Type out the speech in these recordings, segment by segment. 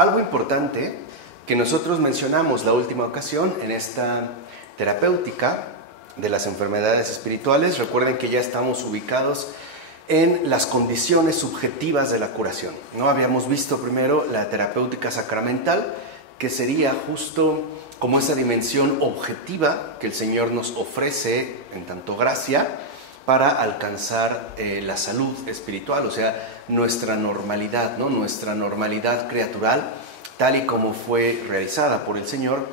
Algo importante que nosotros mencionamos la última ocasión en esta terapéutica de las enfermedades espirituales, recuerden que ya estamos ubicados en las condiciones subjetivas de la curación, ¿no? Habíamos visto primero la terapéutica sacramental, que sería justo como esa dimensión objetiva que el Señor nos ofrece en tanto gracia para alcanzar la salud espiritual, o sea, nuestra normalidad, ¿no? Nuestra normalidad criatural, tal y como fue realizada por el Señor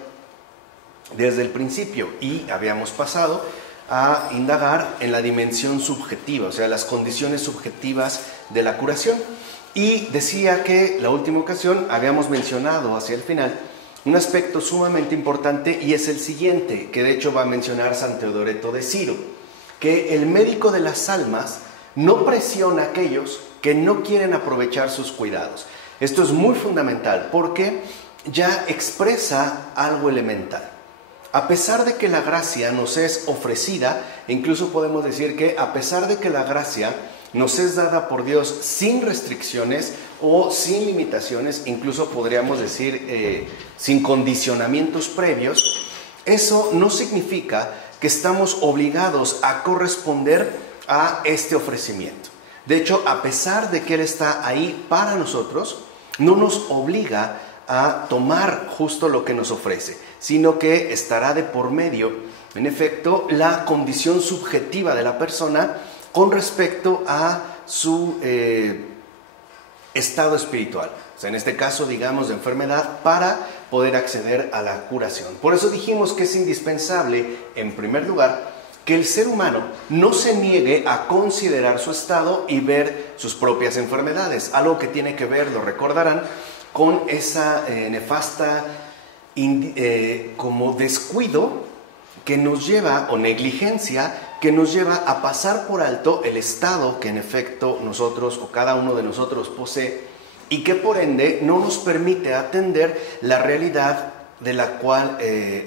desde el principio. Y habíamos pasado a indagar en la dimensión subjetiva, o sea, las condiciones subjetivas de la curación. Y decía que la última ocasión habíamos mencionado hacia el final un aspecto sumamente importante, y es el siguiente, que de hecho va a mencionar San Teodoreto de Ciro, que el médico de las almas no presiona a aquellos que no quieren aprovechar sus cuidados. Esto es muy fundamental porque ya expresa algo elemental. A pesar de que la gracia nos es ofrecida, incluso podemos decir que a pesar de que la gracia nos es dada por Dios sin restricciones o sin limitaciones, incluso podríamos decir sin condicionamientos previos, eso no significa que estamos obligados a corresponder a este ofrecimiento. De hecho, a pesar de que Él está ahí para nosotros, no nos obliga a tomar justo lo que nos ofrece, sino que estará de por medio, en efecto, la condición subjetiva de la persona con respecto a su estado espiritual. O sea, en este caso, digamos, de enfermedad, para poder acceder a la curación. Por eso dijimos que es indispensable, en primer lugar, que el ser humano no se niegue a considerar su estado y ver sus propias enfermedades. Algo que tiene que ver, lo recordarán, con esa nefasta como descuido que nos lleva, o negligencia, que nos lleva a pasar por alto el estado que en efecto nosotros o cada uno de nosotros posee, y que por ende no nos permite atender la realidad de la cual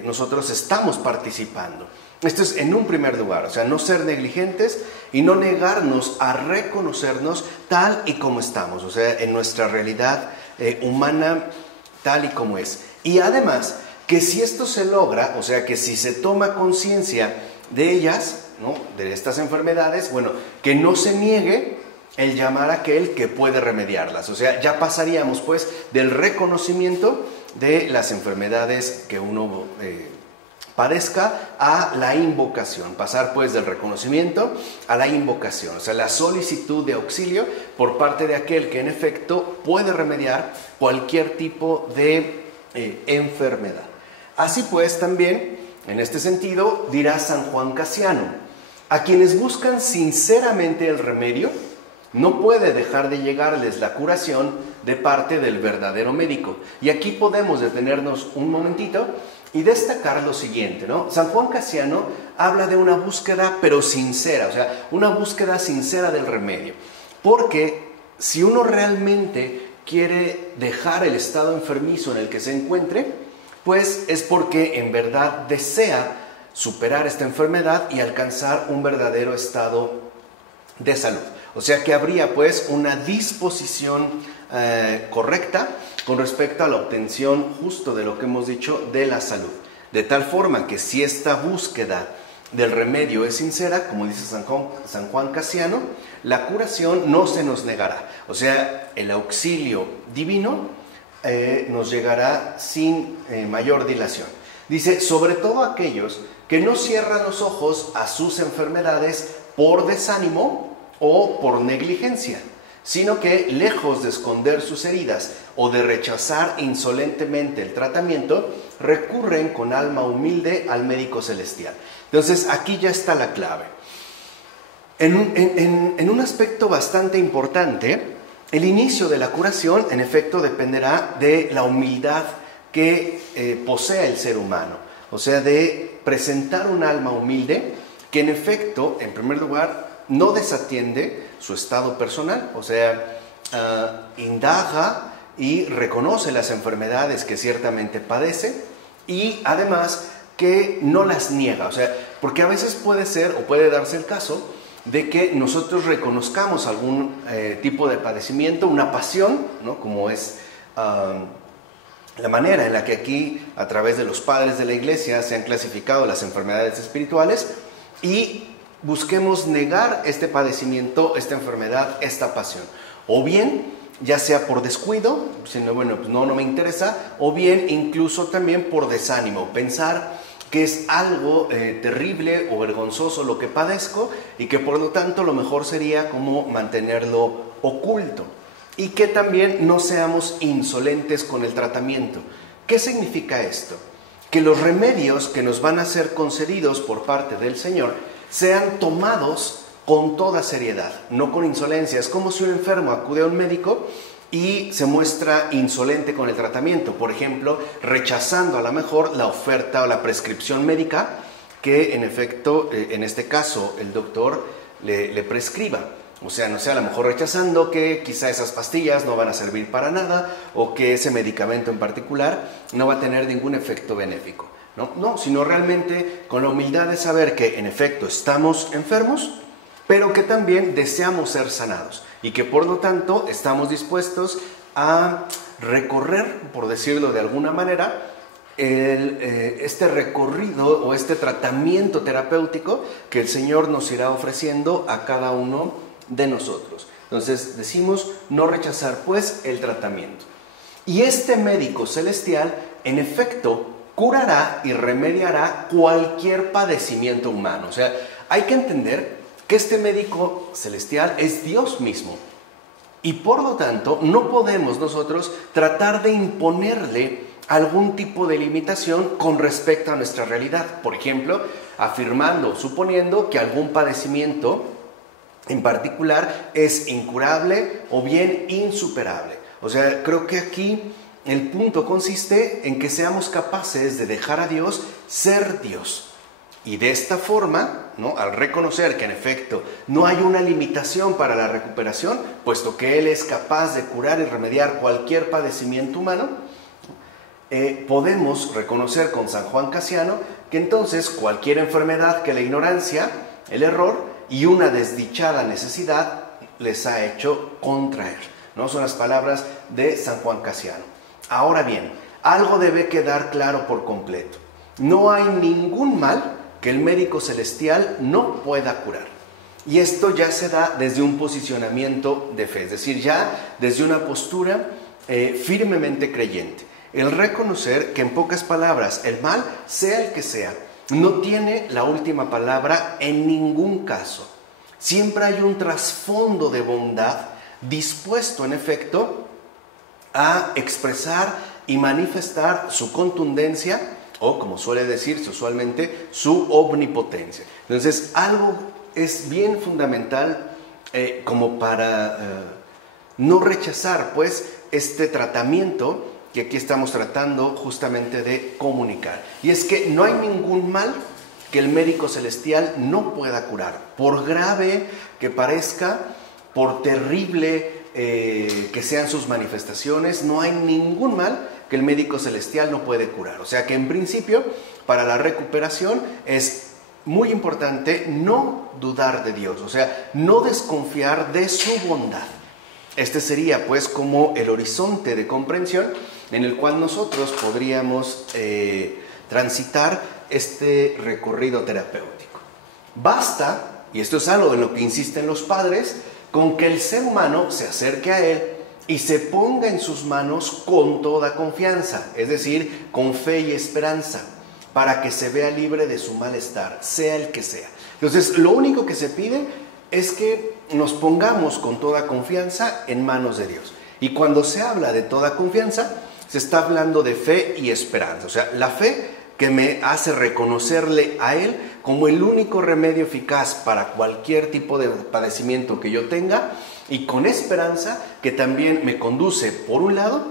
nosotros estamos participando. Esto es en un primer lugar, o sea, no ser negligentes y no negarnos a reconocernos tal y como estamos, o sea, en nuestra realidad humana tal y como es. Y además, que si esto se logra, o sea, que si se toma conciencia de ellas, ¿no?, de estas enfermedades, bueno, que no se niegue el llamar a aquel que puede remediarlas. O sea, ya pasaríamos pues del reconocimiento de las enfermedades que uno padezca a la invocación, pasar pues del reconocimiento a la invocación, o sea, la solicitud de auxilio por parte de aquel que en efecto puede remediar cualquier tipo de enfermedad. Así pues, también, en este sentido, dirá San Juan Casiano: a quienes buscan sinceramente el remedio, no puede dejar de llegarles la curación de parte del verdadero médico. Y aquí podemos detenernos un momentito y destacar lo siguiente, ¿no? San Juan Casiano habla de una búsqueda pero sincera, o sea, una búsqueda sincera del remedio. Porque si uno realmente quiere dejar el estado enfermizo en el que se encuentre, pues es porque en verdad desea superar esta enfermedad y alcanzar un verdadero estado de salud. O sea que habría pues una disposición correcta con respecto a la obtención justo de lo que hemos dicho de la salud. De tal forma que si esta búsqueda del remedio es sincera, como dice San Juan Casiano, la curación no se nos negará. O sea, el auxilio divino nos llegará sin mayor dilación. Dice, sobre todo aquellos que no cierran los ojos a sus enfermedades por desánimo o por negligencia, sino que, lejos de esconder sus heridas o de rechazar insolentemente el tratamiento, recurren con alma humilde al médico celestial. Entonces, aquí ya está la clave. En un aspecto bastante importante, el inicio de la curación, en efecto, dependerá de la humildad que posea el ser humano. O sea, de presentar un alma humilde que, en efecto, en primer lugar, no desatiende su estado personal, o sea, indaga y reconoce las enfermedades que ciertamente padece, y además que no las niega, o sea, porque a veces puede ser o puede darse el caso de que nosotros reconozcamos algún tipo de padecimiento, una pasión, ¿no?, como es la manera en la que aquí, a través de los padres de la iglesia, se han clasificado las enfermedades espirituales y busquemos negar este padecimiento, esta enfermedad, esta pasión. O bien, ya sea por descuido, diciendo, bueno, pues no me interesa, o bien incluso también por desánimo, pensar que es algo terrible o vergonzoso lo que padezco y que por lo tanto lo mejor sería como mantenerlo oculto. Y que también no seamos insolentes con el tratamiento. ¿Qué significa esto? Que los remedios que nos van a ser concedidos por parte del Señor sean tomados con toda seriedad, no con insolencia. Es como si un enfermo acude a un médico y se muestra insolente con el tratamiento, por ejemplo, rechazando a lo mejor la oferta o la prescripción médica que en efecto, en este caso, el doctor le prescriba. O sea, no sé, a lo mejor rechazando que quizá esas pastillas no van a servir para nada o que ese medicamento en particular no va a tener ningún efecto benéfico. No, sino realmente con la humildad de saber que en efecto estamos enfermos, pero que también deseamos ser sanados y que por lo tanto estamos dispuestos a recorrer, por decirlo de alguna manera, este recorrido o este tratamiento terapéutico que el Señor nos irá ofreciendo a cada uno de nosotros. Entonces decimos no rechazar pues el tratamiento. Y este médico celestial en efecto curará y remediará cualquier padecimiento humano. O sea, hay que entender que este médico celestial es Dios mismo. Y por lo tanto, no podemos nosotros tratar de imponerle algún tipo de limitación con respecto a nuestra realidad. Por ejemplo, afirmando, suponiendo que algún padecimiento en particular es incurable o bien insuperable. O sea, creo que aquí el punto consiste en que seamos capaces de dejar a Dios ser Dios. Y de esta forma, al reconocer que en efecto no hay una limitación para la recuperación, puesto que Él es capaz de curar y remediar cualquier padecimiento humano, podemos reconocer con San Juan Casiano que entonces cualquier enfermedad que la ignorancia, el error y una desdichada necesidad les ha hecho contraer. Son las palabras de San Juan Casiano. Ahora bien, algo debe quedar claro por completo. No hay ningún mal que el médico celestial no pueda curar. Y esto ya se da desde un posicionamiento de fe, es decir, ya desde una postura firmemente creyente. El reconocer que en pocas palabras el mal, sea el que sea, no tiene la última palabra en ningún caso. Siempre hay un trasfondo de bondad dispuesto en efecto a expresar y manifestar su contundencia o, como suele decirse usualmente, su omnipotencia. Entonces, algo es bien fundamental como para no rechazar, pues, este tratamiento que aquí estamos tratando justamente de comunicar. Y es que no hay ningún mal que el médico celestial no pueda curar. Por grave que parezca, por terrible que sean sus manifestaciones, no hay ningún mal que el médico celestial no puede curar. O sea que en principio, para la recuperación es muy importante no dudar de Dios, o sea, no desconfiar de su bondad. Este sería pues como el horizonte de comprensión en el cual nosotros podríamos transitar este recorrido terapéutico. Basta, y esto es algo en lo que insisten los padres, con que el ser humano se acerque a Él y se ponga en sus manos con toda confianza, es decir, con fe y esperanza, para que se vea libre de su malestar, sea el que sea. Entonces, lo único que se pide es que nos pongamos con toda confianza en manos de Dios. Y cuando se habla de toda confianza, se está hablando de fe y esperanza. O sea, la fe que me hace reconocerle a Él como el único remedio eficaz para cualquier tipo de padecimiento que yo tenga, y con esperanza que también me conduce, por un lado,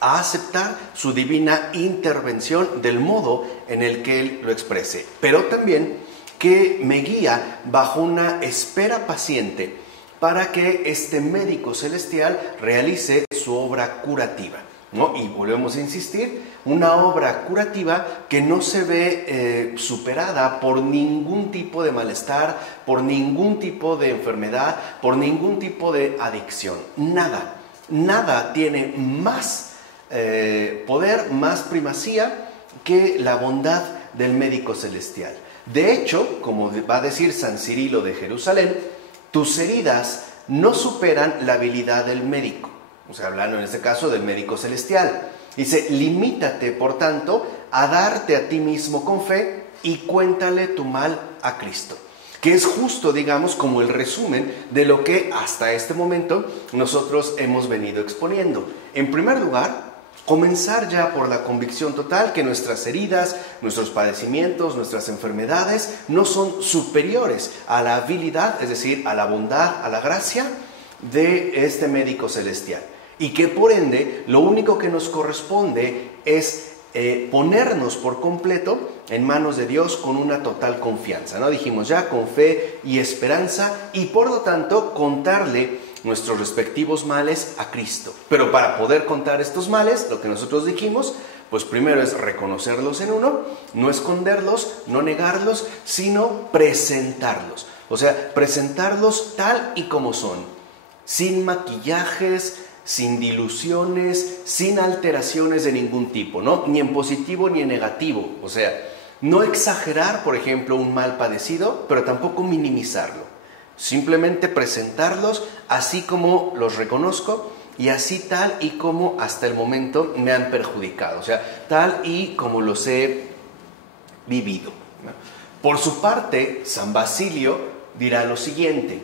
a aceptar su divina intervención del modo en el que Él lo exprese, pero también que me guía bajo una espera paciente para que este médico celestial realice su obra curativa, ¿no? Y volvemos a insistir, una obra curativa que no se ve superada por ningún tipo de malestar, por ningún tipo de enfermedad, por ningún tipo de adicción. Nada tiene más poder, más primacía que la bondad del médico celestial. De hecho, como va a decir San Cirilo de Jerusalén, tus heridas no superan la habilidad del médico. O sea, hablando en este caso del médico celestial. Dice, limítate, por tanto, a darte a ti mismo con fe y cuéntale tu mal a Cristo. Que es justo, digamos, como el resumen de lo que hasta este momento nosotros hemos venido exponiendo. En primer lugar, comenzar ya por la convicción total que nuestras heridas, nuestros padecimientos, nuestras enfermedades no son superiores a la habilidad, es decir, a la bondad, a la gracia de este médico celestial. Y que por ende, lo único que nos corresponde es ponernos por completo en manos de Dios con una total confianza, ¿no? Dijimos ya, con fe y esperanza, y por lo tanto contarle nuestros respectivos males a Cristo. Pero para poder contar estos males, lo que nosotros dijimos, pues primero es reconocerlos en uno, no esconderlos, no negarlos, sino presentarlos. O sea, presentarlos tal y como son, sin maquillajes, sin diluciones, sin alteraciones de ningún tipo, ¿no? Ni en positivo ni en negativo. O sea, no exagerar, por ejemplo, un mal padecido, pero tampoco minimizarlo. Simplemente presentarlos así como los reconozco y así tal y como hasta el momento me han perjudicado. O sea, tal y como los he vivido, ¿no? Por su parte, San Basilio dirá lo siguiente: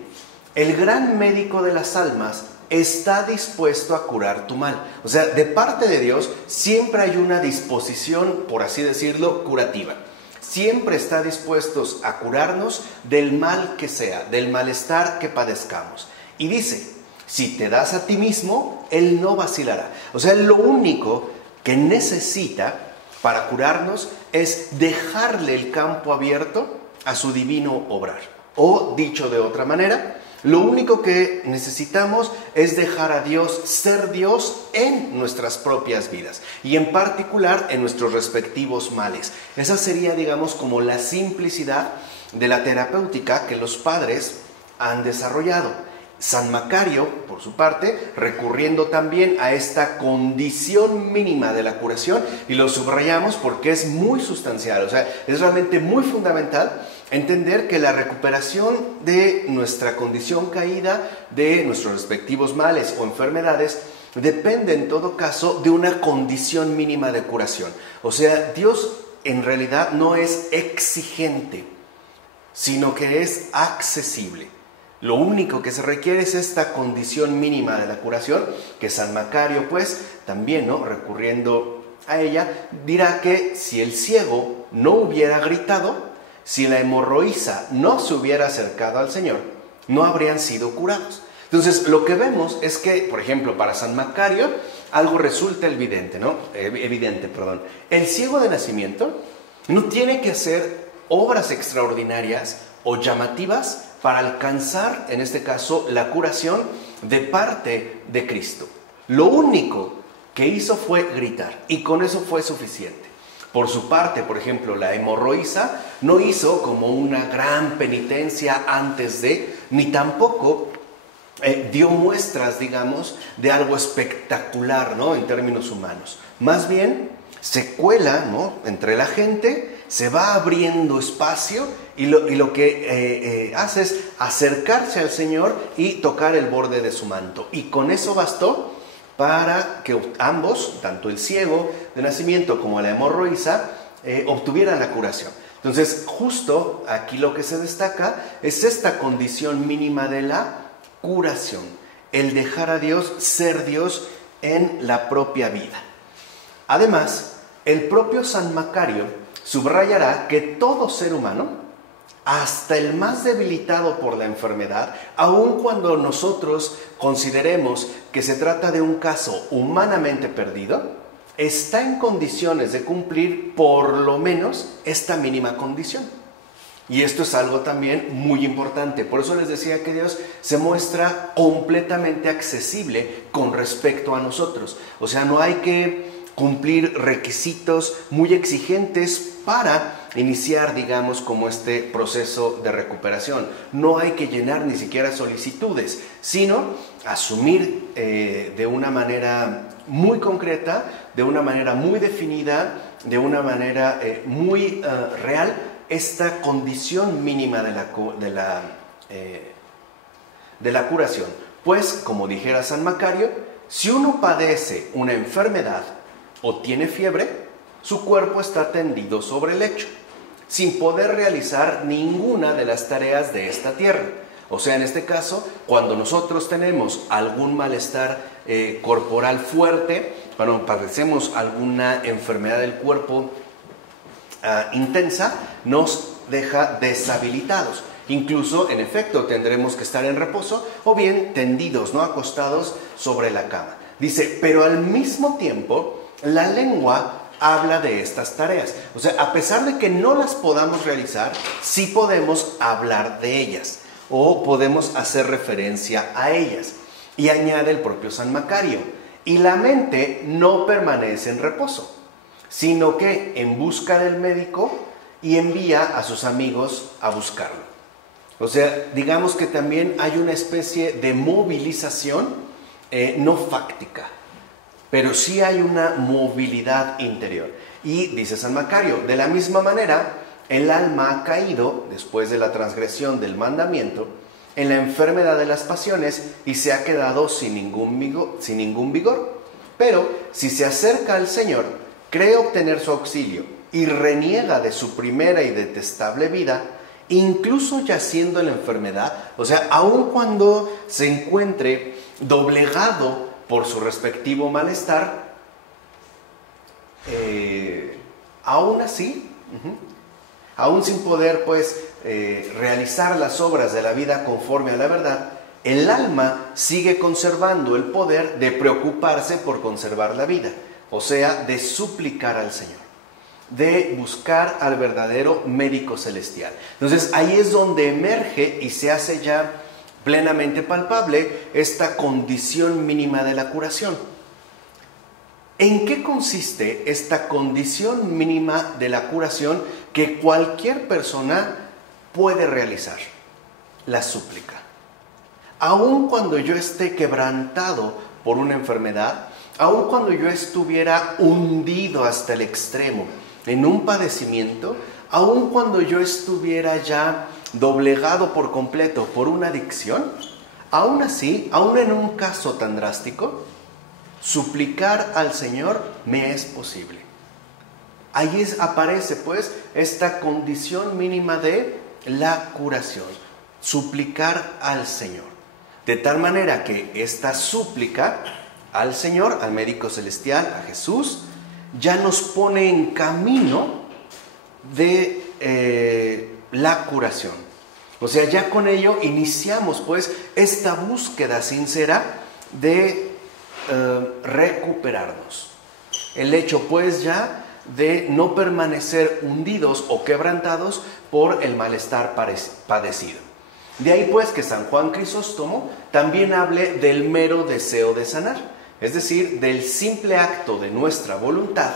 el gran médico de las almas está dispuesto a curar tu mal. O sea, de parte de Dios siempre hay una disposición, por así decirlo, curativa. Siempre está dispuesto a curarnos del mal que sea, del malestar que padezcamos. Y dice, si te das a ti mismo, Él no vacilará. O sea, lo único que necesita para curarnos es dejarle el campo abierto a su divino obrar. O, dicho de otra manera, lo único que necesitamos es dejar a Dios ser Dios en nuestras propias vidas y en particular en nuestros respectivos males. Esa sería, digamos, como la simplicidad de la terapéutica que los padres han desarrollado. San Macario, por su parte, recurriendo también a esta condición mínima de la curación, y lo subrayamos porque es muy sustancial, o sea, es realmente muy fundamental entender que la recuperación de nuestra condición caída, de nuestros respectivos males o enfermedades, depende en todo caso de una condición mínima de curación. O sea, Dios en realidad no es exigente, sino que es accesible. Lo único que se requiere es esta condición mínima de la curación, que San Macario, pues, también, ¿no?, recurriendo a ella, dirá que si el ciego no hubiera gritado, si la hemorroísa no se hubiera acercado al Señor, no habrían sido curados. Entonces, lo que vemos es que, por ejemplo, para San Macario, algo resulta evidente, ¿no? El ciego de nacimiento no tiene que hacer obras extraordinarias o llamativas para alcanzar, en este caso, la curación de parte de Cristo. Lo único que hizo fue gritar, y con eso fue suficiente. Por su parte, por ejemplo, la hemorroísa no hizo como una gran penitencia antes de, ni tampoco dio muestras, digamos, de algo espectacular, ¿no?, en términos humanos. Más bien, se cuela, ¿no?, entre la gente, se va abriendo espacio y lo que hace es acercarse al Señor y tocar el borde de su manto. Y con eso bastó para que ambos, tanto el ciego de nacimiento como la hemorroísa, obtuvieran la curación. Entonces, justo aquí lo que se destaca es esta condición mínima de la curación, el dejar a Dios ser Dios en la propia vida. Además, el propio San Macario subrayará que todo ser humano, hasta el más debilitado por la enfermedad, aun cuando nosotros consideremos que se trata de un caso humanamente perdido, está en condiciones de cumplir por lo menos esta mínima condición. Y esto es algo también muy importante. Por eso les decía que Dios se muestra completamente accesible con respecto a nosotros. O sea, no hay que cumplir requisitos muy exigentes para iniciar, digamos, como este proceso de recuperación. No hay que llenar ni siquiera solicitudes, sino asumir de una manera muy concreta, de una manera muy definida, de una manera muy real, esta condición mínima de la curación. Pues, como dijera San Macario, si uno padece una enfermedad o tiene fiebre, su cuerpo está tendido sobre el lecho, sin poder realizar ninguna de las tareas de esta tierra. O sea, en este caso, cuando nosotros tenemos algún malestar corporal fuerte, cuando padecemos alguna enfermedad del cuerpo intensa, nos deja deshabilitados. Incluso, en efecto, tendremos que estar en reposo o bien tendidos, no acostados sobre la cama. Dice, pero al mismo tiempo, la lengua habla de estas tareas. O sea, a pesar de que no las podamos realizar, sí podemos hablar de ellas o podemos hacer referencia a ellas. Y añade el propio San Macario, y la mente no permanece en reposo, sino que en busca del médico y envía a sus amigos a buscarlo. O sea, digamos que también hay una especie de movilización no fáctica, pero sí hay una movilidad interior. Y dice San Macario, de la misma manera, el alma ha caído, después de la transgresión del mandamiento, en la enfermedad de las pasiones y se ha quedado sin ningún vigor. Pero si se acerca al Señor, cree obtener su auxilio y reniega de su primera y detestable vida, incluso yaciendo en la enfermedad, o sea, aun cuando se encuentre doblegado por su respectivo malestar, aún así, aún sin poder pues realizar las obras de la vida conforme a la verdad, el alma sigue conservando el poder de preocuparse por conservar la vida, o sea, de suplicar al Señor, de buscar al verdadero médico celestial. Entonces ahí es donde emerge y se hace ya plenamente palpable esta condición mínima de la curación. ¿En qué consiste esta condición mínima de la curación que cualquier persona puede realizar? La súplica. Aun cuando yo esté quebrantado por una enfermedad, aun cuando yo estuviera hundido hasta el extremo en un padecimiento, aun cuando yo estuviera ya doblegado por completo por una adicción, aún así, aún en un caso tan drástico, suplicar al Señor me es posible. Ahí aparece pues esta condición mínima de la curación, suplicar al Señor. De tal manera que esta súplica al Señor, al médico celestial, a Jesús, ya nos pone en camino de la curación. O sea, ya con ello iniciamos pues esta búsqueda sincera de recuperarnos. El hecho pues ya de no permanecer hundidos o quebrantados por el malestar padecido. De ahí pues que San Juan Crisóstomo también hable del mero deseo de sanar, es decir, del simple acto de nuestra voluntad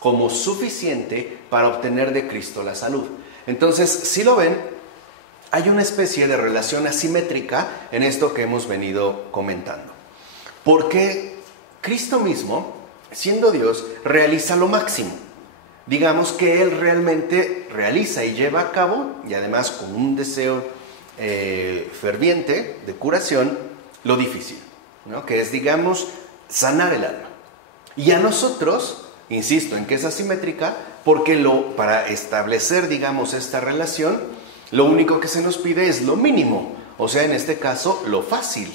como suficiente para obtener de Cristo la salud. Entonces, si lo ven, hay una especie de relación asimétrica en esto que hemos venido comentando. Porque Cristo mismo, siendo Dios, realiza lo máximo. Digamos que Él realmente realiza y lleva a cabo, y además con un deseo ferviente de curación, lo difícil, ¿no? Que es, digamos, sanar el alma. Y a nosotros, insisto en que es asimétrica, porque para establecer, digamos, esta relación, lo único que se nos pide es lo mínimo, o sea, en este caso, lo fácil,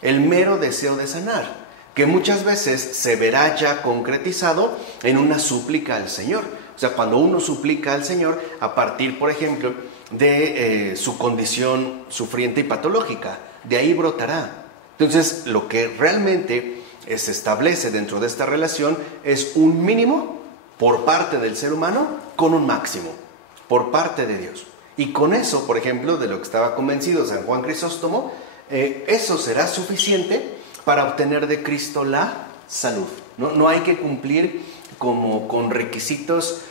el mero deseo de sanar, que muchas veces se verá ya concretizado en una súplica al Señor. O sea, cuando uno suplica al Señor a partir, por ejemplo, de su condición sufriente y patológica, de ahí brotará. Entonces, lo que realmente se establece dentro de esta relación es un mínimo por parte del ser humano con un máximo por parte de Dios. Y con eso, por ejemplo, de lo que estaba convencido San Juan Crisóstomo, eso será suficiente para obtener de Cristo la salud. No hay que cumplir como con requisitos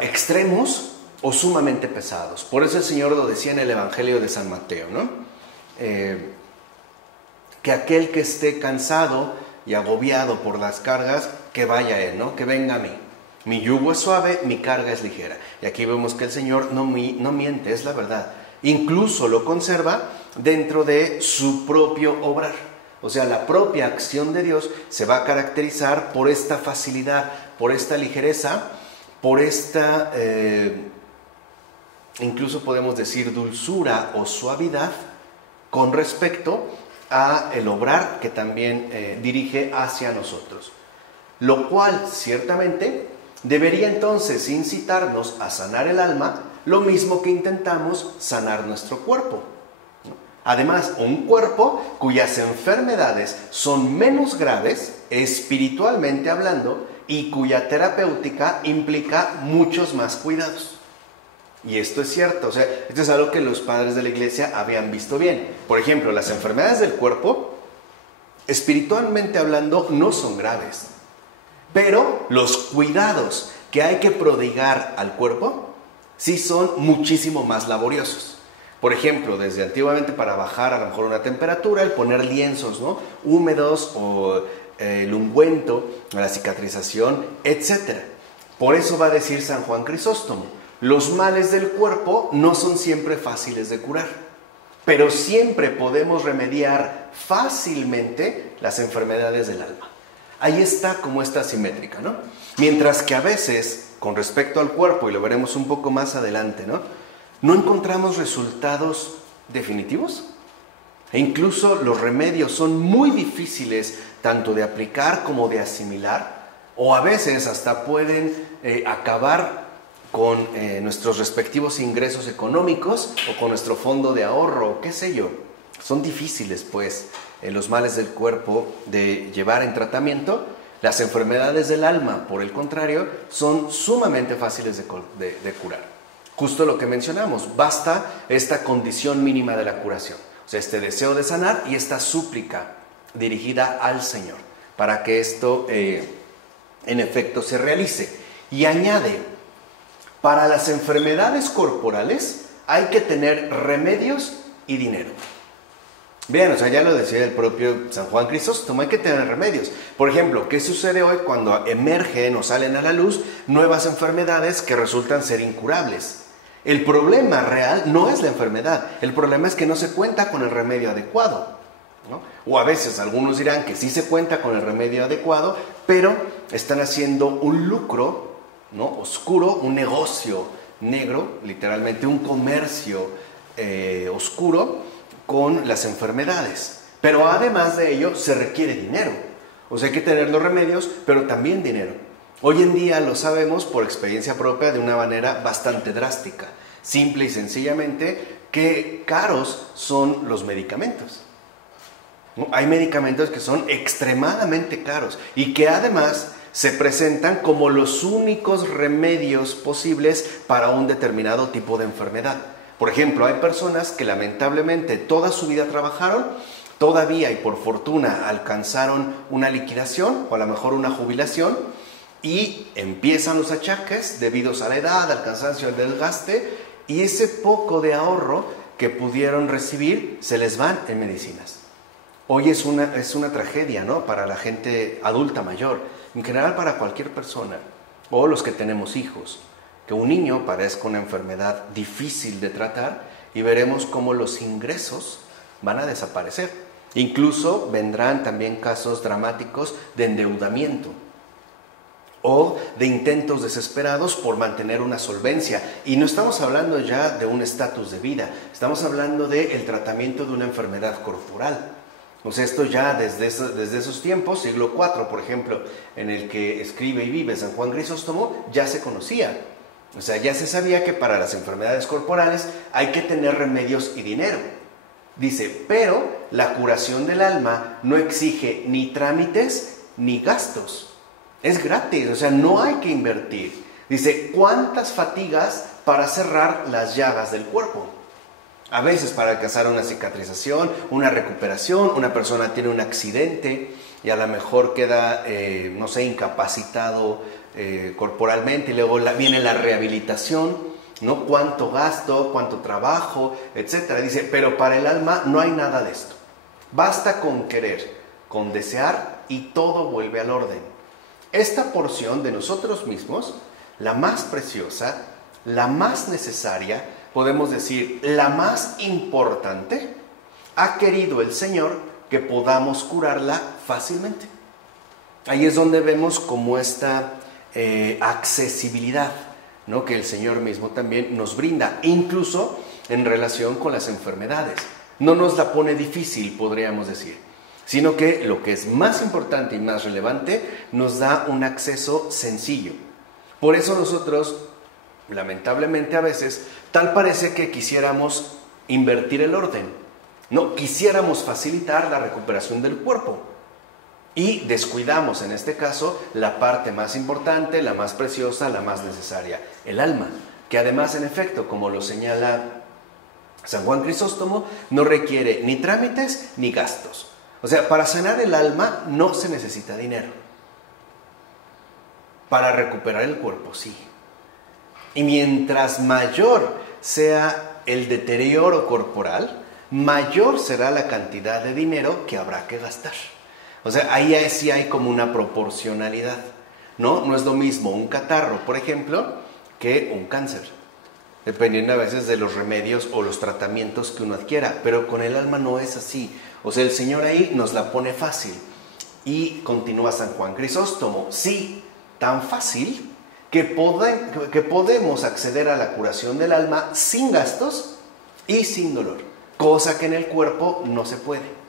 extremos o sumamente pesados. Por eso el Señor lo decía en el Evangelio de San Mateo, ¿no? Que aquel que esté cansado y agobiado por las cargas, que vaya a Él, ¿no? Que venga a mí. Mi yugo es suave, mi carga es ligera. Y aquí vemos que el Señor no miente, es la verdad. Incluso lo conserva dentro de su propio obrar. O sea, la propia acción de Dios se va a caracterizar por esta facilidad, por esta ligereza, por esta, incluso podemos decir, dulzura o suavidad con respecto a el obrar que también dirige hacia nosotros. Lo cual, ciertamente, debería entonces incitarnos a sanar el alma, lo mismo que intentamos sanar nuestro cuerpo. Además, un cuerpo cuyas enfermedades son menos graves, espiritualmente hablando, y cuya terapéutica implica muchos más cuidados. Y esto es cierto, o sea, esto es algo que los padres de la iglesia habían visto bien. Por ejemplo, las enfermedades del cuerpo, espiritualmente hablando, no son graves. Pero los cuidados que hay que prodigar al cuerpo, sí son muchísimo más laboriosos. Por ejemplo, desde antiguamente para bajar a lo mejor una temperatura, el poner lienzos, ¿no?, húmedos o el ungüento, la cicatrización, etc. Por eso va a decir San Juan Crisóstomo, los males del cuerpo no son siempre fáciles de curar, pero siempre podemos remediar fácilmente las enfermedades del alma. Ahí está como esta simétrica, ¿no? Mientras que a veces, con respecto al cuerpo, y lo veremos un poco más adelante, no encontramos resultados definitivos. E incluso los remedios son muy difíciles tanto de aplicar como de asimilar, o a veces hasta pueden acabar con nuestros respectivos ingresos económicos o con nuestro fondo de ahorro, qué sé yo. Son difíciles, pues, los males del cuerpo de llevar en tratamiento. Las enfermedades del alma, por el contrario, son sumamente fáciles de curar. Justo lo que mencionamos, basta esta condición mínima de la curación. O sea, este deseo de sanar y esta súplica dirigida al Señor para que esto en efecto se realice. Y añade, para las enfermedades corporales hay que tener remedios y dinero. Bien, o sea, ya lo decía el propio San Juan Crisóstomo, hay que tener remedios. Por ejemplo, ¿qué sucede hoy cuando emergen o salen a la luz nuevas enfermedades que resultan ser incurables? El problema real no es la enfermedad, el problema es que no se cuenta con el remedio adecuado, ¿no? O a veces algunos dirán que sí se cuenta con el remedio adecuado, pero están haciendo un lucro, ¿no?, oscuro, un negocio negro, literalmente un comercio oscuro con las enfermedades. Pero además de ello se requiere dinero. O sea, hay que tener los remedios, pero también dinero. Hoy en día lo sabemos por experiencia propia de una manera bastante drástica. Simple y sencillamente que caros son los medicamentos. ¿No? Hay medicamentos que son extremadamente caros y que además se presentan como los únicos remedios posibles para un determinado tipo de enfermedad. Por ejemplo, hay personas que lamentablemente toda su vida trabajaron, todavía y por fortuna alcanzaron una liquidación o a lo mejor una jubilación y empiezan los achaques debidos a la edad, al cansancio, al desgaste, y ese poco de ahorro que pudieron recibir se les van en medicinas. Hoy es una tragedia, ¿no?, para la gente adulta mayor, en general para cualquier persona, o los que tenemos hijos. Que un niño padezca una enfermedad difícil de tratar y veremos cómo los ingresos van a desaparecer. Incluso vendrán también casos dramáticos de endeudamiento o de intentos desesperados por mantener una solvencia. Y no estamos hablando ya de un estatus de vida, estamos hablando del tratamiento de una enfermedad corporal. O sea, esto ya desde esos tiempos, siglo IV, por ejemplo, en el que escribe y vive San Juan Crisóstomo, ya se conocía. O sea, ya se sabía que para las enfermedades corporales hay que tener remedios y dinero. Dice, pero la curación del alma no exige ni trámites ni gastos. Es gratis, o sea, no hay que invertir. Dice, ¿cuántas fatigas para cerrar las llagas del cuerpo? A veces para alcanzar una cicatrización, una recuperación, una persona tiene un accidente y a lo mejor queda, no sé, incapacitado corporalmente, y luego viene la rehabilitación, ¿no? Cuánto gasto, cuánto trabajo, etcétera. Dice, pero para el alma no hay nada de esto. Basta con querer, con desear y todo vuelve al orden. Esta porción de nosotros mismos, la más preciosa, la más necesaria, podemos decir, la más importante, ha querido el Señor que podamos curarla fácilmente. Ahí es donde vemos como esta accesibilidad, ¿no? Que el Señor mismo también nos brinda, incluso en relación con las enfermedades. No nos la pone difícil, podríamos decir, sino que lo que es más importante y más relevante, nos da un acceso sencillo. Por eso nosotros, lamentablemente a veces, tal parece que quisiéramos invertir el orden, no quisiéramos facilitar la recuperación del cuerpo y descuidamos en este caso la parte más importante, la más preciosa, la más necesaria, el alma, que además en efecto, como lo señala San Juan Crisóstomo, no requiere ni trámites ni gastos. O sea, para sanar el alma no se necesita dinero. Para recuperar el cuerpo sí. Y mientras mayor sea el deterioro corporal, mayor será la cantidad de dinero que habrá que gastar. O sea, ahí sí hay como una proporcionalidad, ¿no? No es lo mismo un catarro, por ejemplo, que un cáncer, dependiendo a veces de los remedios o los tratamientos que uno adquiera, pero con el alma no es así. O sea, el Señor ahí nos la pone fácil. Y continúa San Juan Crisóstomo, sí, tan fácil que podemos acceder a la curación del alma sin gastos y sin dolor, cosa que en el cuerpo no se puede.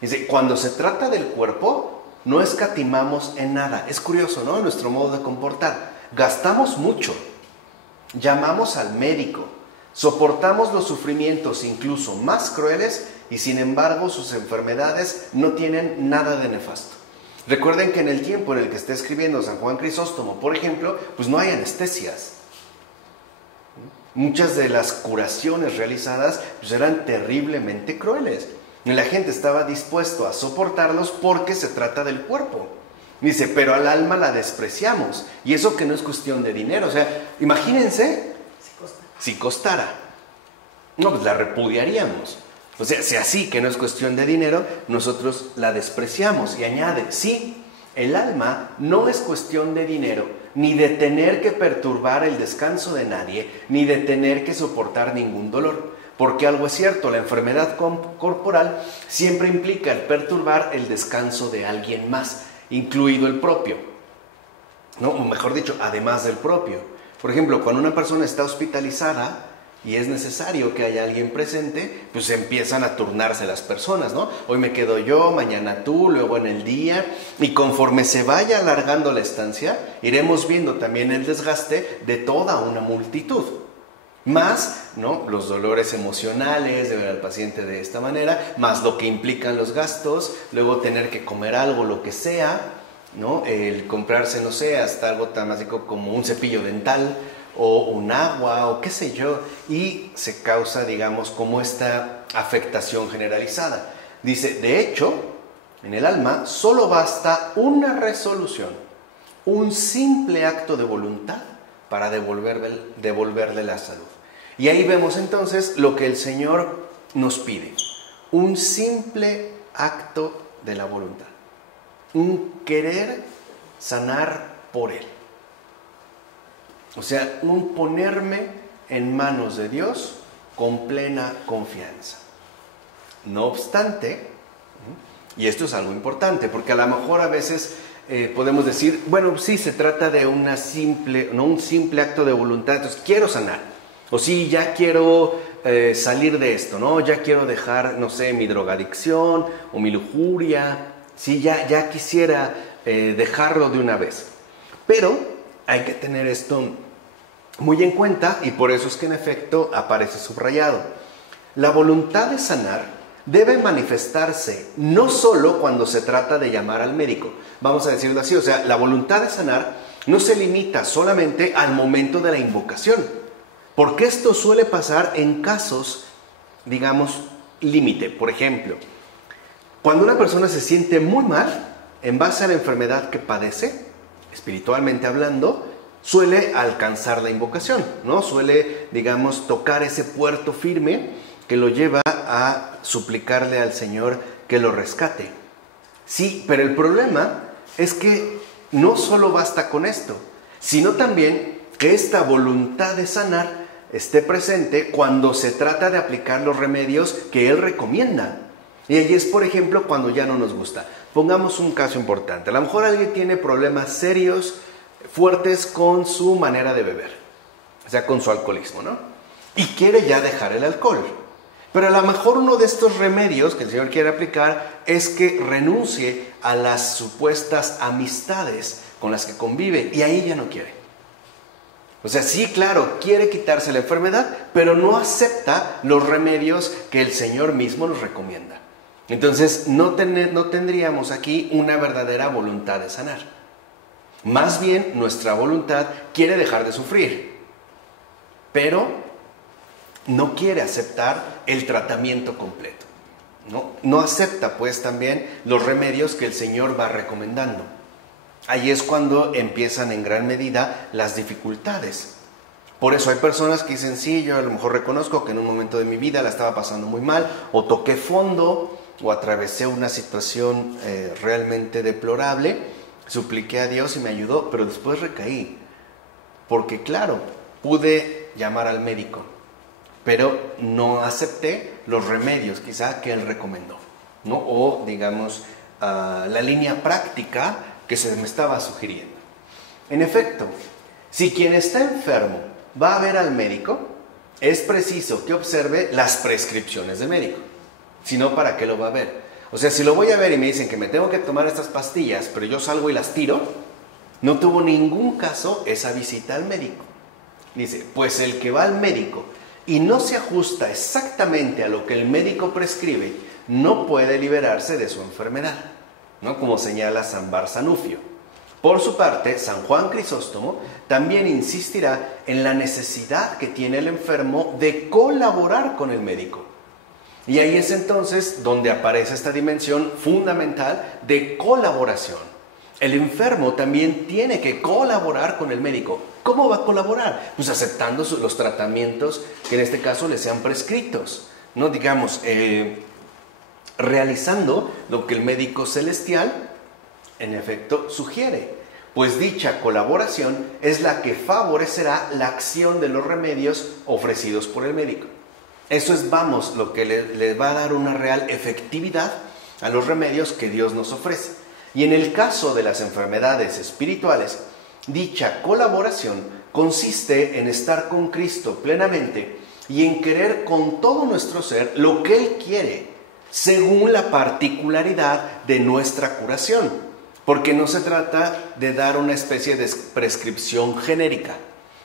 Dice, cuando se trata del cuerpo, no escatimamos en nada. Es curioso, ¿no? Nuestro modo de comportar. Gastamos mucho, llamamos al médico, soportamos los sufrimientos incluso más crueles y sin embargo sus enfermedades no tienen nada de nefasto. Recuerden que en el tiempo en el que está escribiendo San Juan Crisóstomo, por ejemplo, pues no hay anestesias. Muchas de las curaciones realizadas pues eran terriblemente crueles. Y la gente estaba dispuesto a soportarlos porque se trata del cuerpo. Dice, pero al alma la despreciamos. Y eso que no es cuestión de dinero. O sea, imagínense si costara. No, pues la repudiaríamos. O sea, si así que no es cuestión de dinero, nosotros la despreciamos. Y añade, sí, el alma no es cuestión de dinero, ni de tener que perturbar el descanso de nadie, ni de tener que soportar ningún dolor. Porque algo es cierto, la enfermedad corporal siempre implica el perturbar el descanso de alguien más, incluido el propio, ¿no? O mejor dicho, además del propio. Por ejemplo, cuando una persona está hospitalizada y es necesario que haya alguien presente, pues empiezan a turnarse las personas, ¿no? Hoy me quedo yo, mañana tú, luego en el día, y conforme se vaya alargando la estancia, iremos viendo también el desgaste de toda una multitud. Más, ¿no?, los dolores emocionales de ver al paciente de esta manera, más lo que implican los gastos, luego tener que comer algo, lo que sea, ¿no? El comprarse, no sé, hasta algo tan básico como un cepillo dental o un agua o qué sé yo, y se causa, digamos, como esta afectación generalizada. Dice, de hecho, en el alma solo basta una resolución, un simple acto de voluntad para devolverle la salud. Y ahí vemos entonces lo que el Señor nos pide, un simple acto de la voluntad, un querer sanar por Él. O sea, un ponerme en manos de Dios con plena confianza. No obstante, y esto es algo importante, porque a lo mejor a veces podemos decir, bueno, sí, se trata de un simple acto de voluntad, entonces quiero sanar. O sí, ya quiero salir de esto, ¿no? Ya quiero dejar, no sé, mi drogadicción o mi lujuria. Sí, ya quisiera dejarlo de una vez. Pero hay que tener esto muy en cuenta y por eso es que en efecto aparece subrayado. La voluntad de sanar debe manifestarse no solo cuando se trata de llamar al médico. Vamos a decirlo así, o sea, la voluntad de sanar no se limita solamente al momento de la invocación. Porque esto suele pasar en casos, digamos, límite. Por ejemplo, cuando una persona se siente muy mal, en base a la enfermedad que padece, espiritualmente hablando, suele alcanzar la invocación, ¿no? Suele, digamos, tocar ese puerto firme que lo lleva a suplicarle al Señor que lo rescate. Sí, pero el problema es que no solo basta con esto, sino también que esta voluntad de sanar esté presente cuando se trata de aplicar los remedios que Él recomienda. Y ahí es, por ejemplo, cuando ya no nos gusta. Pongamos un caso importante. A lo mejor alguien tiene problemas serios, fuertes con su manera de beber, o sea, con su alcoholismo, ¿no? Y quiere ya dejar el alcohol. Pero a lo mejor uno de estos remedios que el Señor quiere aplicar es que renuncie a las supuestas amistades con las que convive, y ahí ya no quiere. O sea, sí, claro, quiere quitarse la enfermedad, pero no acepta los remedios que el Señor mismo nos recomienda. Entonces, no tendríamos aquí una verdadera voluntad de sanar. Más bien, nuestra voluntad quiere dejar de sufrir, pero no quiere aceptar el tratamiento completo. No acepta, pues, también los remedios que el Señor va recomendando. Ahí es cuando empiezan en gran medida las dificultades. Por eso hay personas que dicen, sí, yo a lo mejor reconozco que en un momento de mi vida la estaba pasando muy mal, o toqué fondo, o atravesé una situación realmente deplorable, supliqué a Dios y me ayudó, pero después recaí. Porque claro, pude llamar al médico, pero no acepté los remedios quizá que Él recomendó, ¿no? O digamos, la línea práctica que se me estaba sugiriendo. En efecto, si quien está enfermo va a ver al médico, es preciso que observe las prescripciones del médico. Si no, ¿para qué lo va a ver? O sea, si lo voy a ver y me dicen que me tengo que tomar estas pastillas, pero yo salgo y las tiro, no tuvo ningún caso esa visita al médico. Dice, pues el que va al médico y no se ajusta exactamente a lo que el médico prescribe, no puede liberarse de su enfermedad, ¿no? Como señala San Barzanufio. Por su parte, San Juan Crisóstomo también insistirá en la necesidad que tiene el enfermo de colaborar con el médico. Y ahí es entonces donde aparece esta dimensión fundamental de colaboración. El enfermo también tiene que colaborar con el médico. ¿Cómo va a colaborar? Pues aceptando los tratamientos que en este caso le sean prescritos, ¿no? Digamos, realizando lo que el médico celestial en efecto sugiere, pues dicha colaboración es la que favorecerá la acción de los remedios ofrecidos por el médico. Eso es, vamos, lo que le va a dar una real efectividad a los remedios que Dios nos ofrece. Y en el caso de las enfermedades espirituales, dicha colaboración consiste en estar con Cristo plenamente y en querer con todo nuestro ser lo que Él quiere, según la particularidad de nuestra curación. Porque no se trata de dar una especie de prescripción genérica,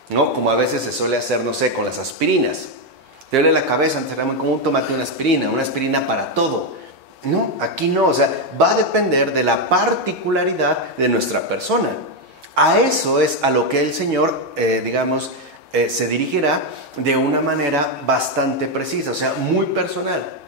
¿no? Como a veces se suele hacer, no sé, con las aspirinas. Te duele la cabeza, será muy común, tómate una aspirina para todo. No, aquí no, o sea, va a depender de la particularidad de nuestra persona. A eso es a lo que el Señor, se dirigirá de una manera bastante precisa, o sea, muy personal.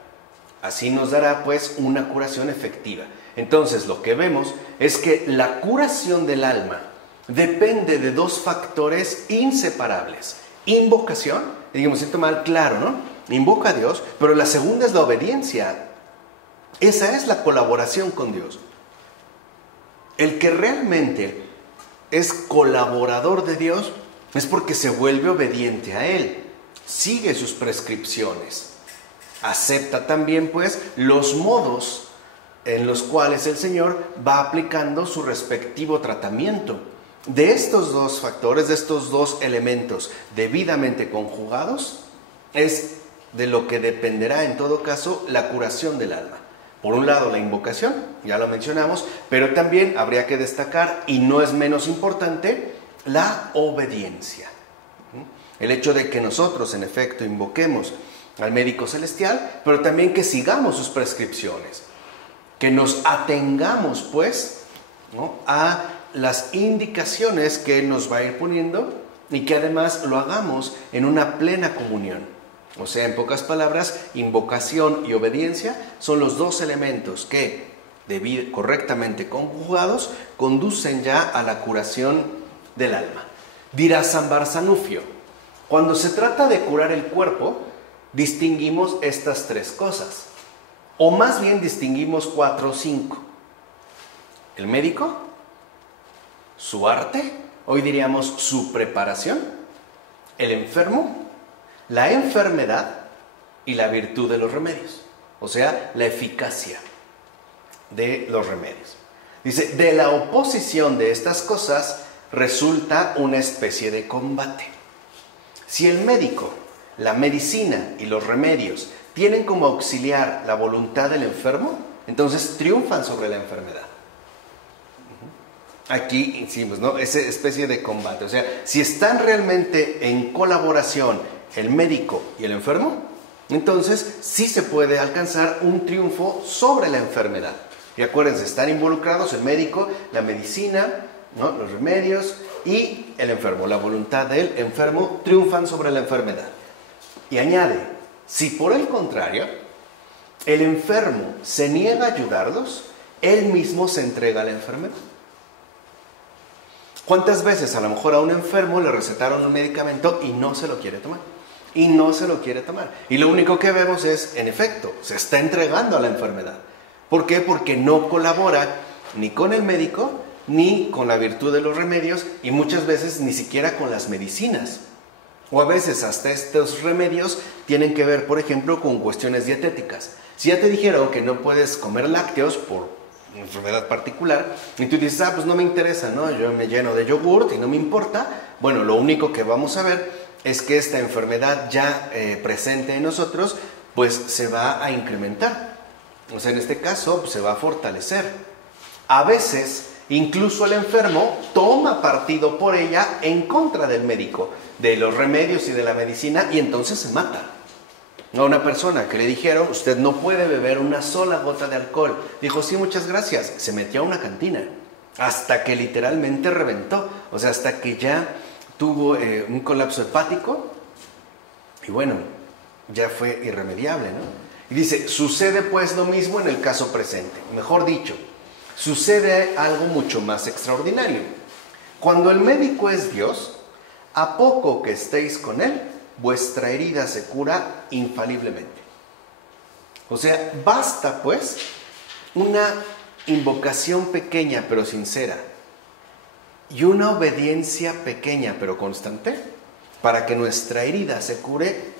Así nos dará, pues, una curación efectiva. Entonces, lo que vemos es que la curación del alma depende de dos factores inseparables. Invocación, digamos, siento mal, claro, ¿no? Invoca a Dios, pero la segunda es la obediencia. Esa es la colaboración con Dios. El que realmente es colaborador de Dios es porque se vuelve obediente a Él, sigue sus prescripciones, acepta también, pues, los modos en los cuales el Señor va aplicando su respectivo tratamiento. De estos dos factores, de estos dos elementos debidamente conjugados, es de lo que dependerá en todo caso la curación del alma. Por un lado la invocación, ya lo mencionamos, pero también habría que destacar, y no es menos importante, la obediencia. El hecho de que nosotros en efecto invoquemos al médico celestial, pero también que sigamos sus prescripciones, que nos atengamos pues, ¿no?, a las indicaciones que Él nos va a ir poniendo y que además lo hagamos en una plena comunión. O sea, en pocas palabras, invocación y obediencia son los dos elementos que correctamente conjugados, conducen ya a la curación del alma. Dirá San Barsanufio, cuando se trata de curar el cuerpo, distinguimos estas tres cosas, o más bien distinguimos 4 o 5. El médico, su arte, hoy diríamos su preparación, el enfermo, la enfermedad y la virtud de los remedios, o sea, la eficacia de los remedios. Dice, de la oposición de estas cosas resulta una especie de combate. Si el médico, la medicina y los remedios tienen como auxiliar la voluntad del enfermo, entonces triunfan sobre la enfermedad. Aquí hicimos, ¿no?, esa especie de combate. O sea, si están realmente en colaboración el médico y el enfermo, entonces sí se puede alcanzar un triunfo sobre la enfermedad. Y acuérdense, están involucrados el médico, la medicina, ¿no?, los remedios y el enfermo. La voluntad del enfermo triunfan sobre la enfermedad. Y añade, si por el contrario, el enfermo se niega a ayudarlos, él mismo se entrega a la enfermedad. ¿Cuántas veces a lo mejor a un enfermo le recetaron un medicamento y no se lo quiere tomar? Y no se lo quiere tomar. Y lo único que vemos es, en efecto, se está entregando a la enfermedad. ¿Por qué? Porque no colabora ni con el médico, ni con la virtud de los remedios, y muchas veces ni siquiera con las medicinas. O a veces hasta estos remedios tienen que ver, por ejemplo, con cuestiones dietéticas. Si ya te dijeron que no puedes comer lácteos por una enfermedad particular, y tú dices, pues no me interesa, ¿no? Yo me lleno de yogurt y no me importa. Bueno, lo único que vamos a ver es que esta enfermedad ya presente en nosotros, pues se va a incrementar. O sea, en este caso, pues, se va a fortalecer. A veces, incluso el enfermo toma partido por ella en contra del médico, de los remedios y de la medicina, y entonces se mata. A una persona que le dijeron, usted no puede beber una sola gota de alcohol. Dijo, sí, muchas gracias. Se metió a una cantina, hasta que literalmente reventó. O sea, hasta que ya tuvo un colapso hepático, y bueno, ya fue irremediable, ¿no? Y dice, sucede pues lo mismo en el caso presente. Mejor dicho, sucede algo mucho más extraordinario. Cuando el médico es Dios, a poco que estéis con él, vuestra herida se cura infaliblemente. O sea, basta pues una invocación pequeña pero sincera y una obediencia pequeña pero constante para que nuestra herida se cure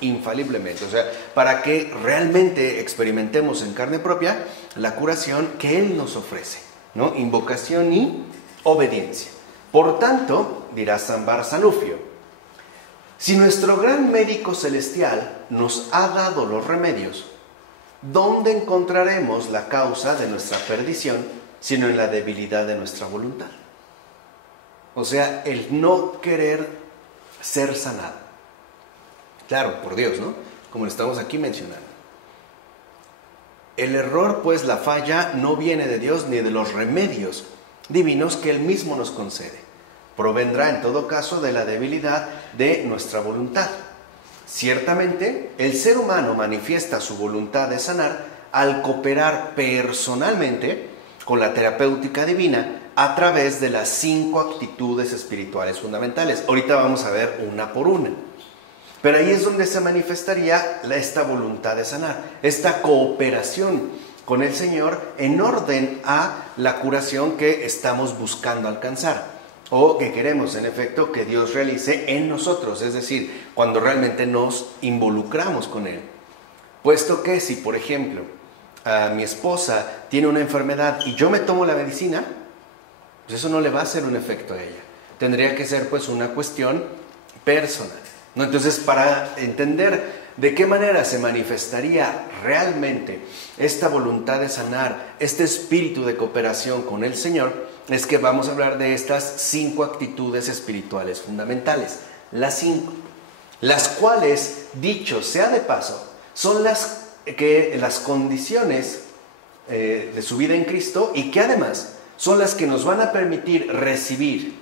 infaliblemente. O sea, para que realmente experimentemos en carne propia la curación que Él nos ofrece, ¿no? Invocación y obediencia. Por tanto, dirá San Barsanufio, si nuestro gran médico celestial nos ha dado los remedios, ¿dónde encontraremos la causa de nuestra perdición sino en la debilidad de nuestra voluntad? O sea, el no querer ser sanado. Claro, por Dios, ¿no? Como lo estamos aquí mencionando. El error, pues, la falla, no viene de Dios ni de los remedios divinos que Él mismo nos concede. Provendrá, en todo caso, de la debilidad de nuestra voluntad. Ciertamente, el ser humano manifiesta su voluntad de sanar al cooperar personalmente con la terapéutica divina a través de las 5 actitudes espirituales fundamentales. Ahorita vamos a ver una por una. Pero ahí es donde se manifestaría esta voluntad de sanar, esta cooperación con el Señor en orden a la curación que estamos buscando alcanzar o que queremos, en efecto, que Dios realice en nosotros, es decir, cuando realmente nos involucramos con Él. Puesto que si, por ejemplo, mi esposa tiene una enfermedad y yo me tomo la medicina, pues eso no le va a hacer un efecto a ella. Tendría que ser pues una cuestión personal, ¿no? Entonces, para entender de qué manera se manifestaría realmente esta voluntad de sanar, este espíritu de cooperación con el Señor, es que vamos a hablar de estas 5 actitudes espirituales fundamentales. Las 5, las cuales, dicho sea de paso, son las condiciones de su vida en Cristo y que además son las que nos van a permitir recibir,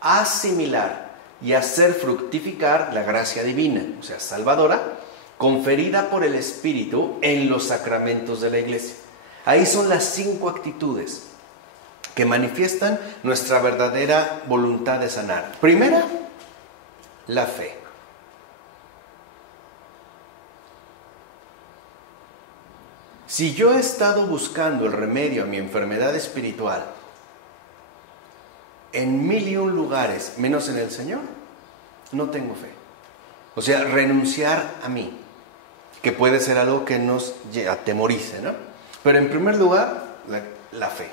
asimilar y hacer fructificar la gracia divina, o sea, salvadora, conferida por el Espíritu en los sacramentos de la Iglesia. Ahí son las 5 actitudes que manifiestan nuestra verdadera voluntad de sanar. Primera, la fe. Si yo he estado buscando el remedio a mi enfermedad espiritual en 1001 lugares, menos en el Señor, no tengo fe. O sea, renunciar a mí, que puede ser algo que nos atemorice, ¿no? Pero en primer lugar, la fe.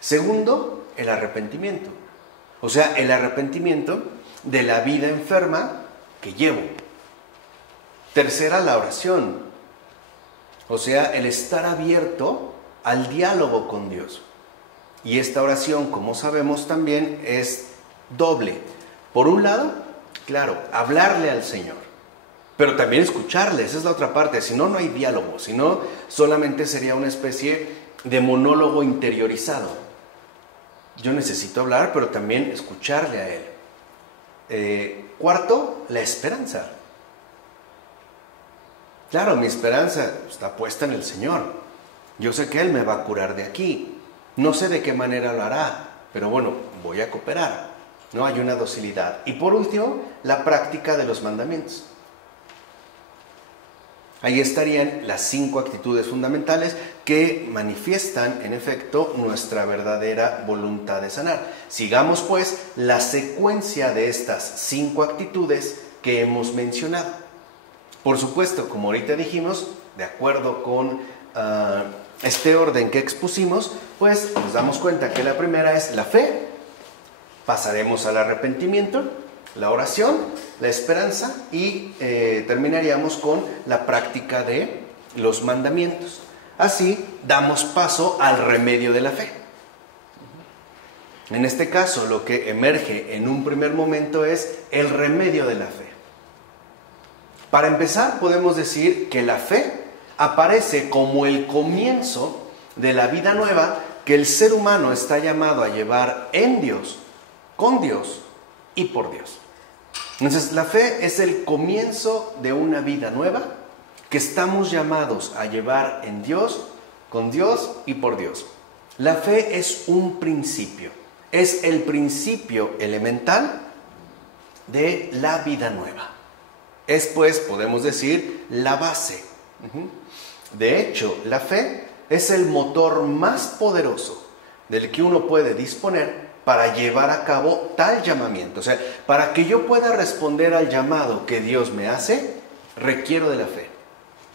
Segundo, el arrepentimiento. O sea, el arrepentimiento de la vida enferma que llevo. Tercera, la oración. O sea, el estar abierto al diálogo con Dios. Y esta oración, como sabemos, también es doble. Por un lado, claro, hablarle al Señor, pero también escucharle. Esa es la otra parte. Si no, no hay diálogo. Si no, solamente sería una especie de monólogo interiorizado. Yo necesito hablar, pero también escucharle a Él. Cuarto, la esperanza. Claro, mi esperanza está puesta en el Señor. Yo sé que Él me va a curar de aquí. No sé de qué manera lo hará, pero bueno, voy a cooperar. No hay una docilidad. Y por último, la práctica de los mandamientos. Ahí estarían las 5 actitudes fundamentales que manifiestan, en efecto, nuestra verdadera voluntad de sanar. Sigamos, pues, la secuencia de estas 5 actitudes que hemos mencionado. Por supuesto, como ahorita dijimos, de acuerdo con este orden que expusimos, pues nos damos cuenta que la primera es la fe, pasaremos al arrepentimiento, la oración, la esperanza y terminaríamos con la práctica de los mandamientos. Así damos paso al remedio de la fe. En este caso, lo que emerge en un primer momento es el remedio de la fe. Para empezar, podemos decir que la fe aparece como el comienzo de la vida nueva que el ser humano está llamado a llevar en Dios, con Dios y por Dios. Entonces, la fe es el comienzo de una vida nueva que estamos llamados a llevar en Dios, con Dios y por Dios. La fe es un principio, es el principio elemental de la vida nueva. Es, pues, podemos decir, la base. De hecho, la fe es el motor más poderoso del que uno puede disponer para llevar a cabo tal llamamiento. O sea, para que yo pueda responder al llamado que Dios me hace, requiero de la fe.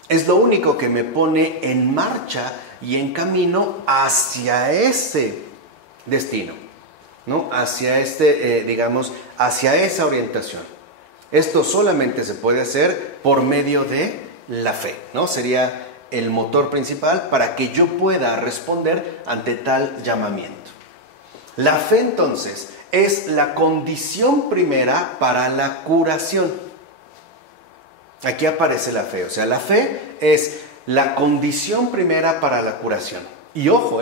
Es lo único que me pone en marcha y en camino hacia ese destino, ¿no? Hacia hacia esa orientación. Esto solamente se puede hacer por medio de la fe, ¿no? Sería el motor principal para que yo pueda responder ante tal llamamiento. La fe, entonces, es la condición primera para la curación. Aquí aparece la fe, o sea, la fe es la condición primera para la curación. Y ojo,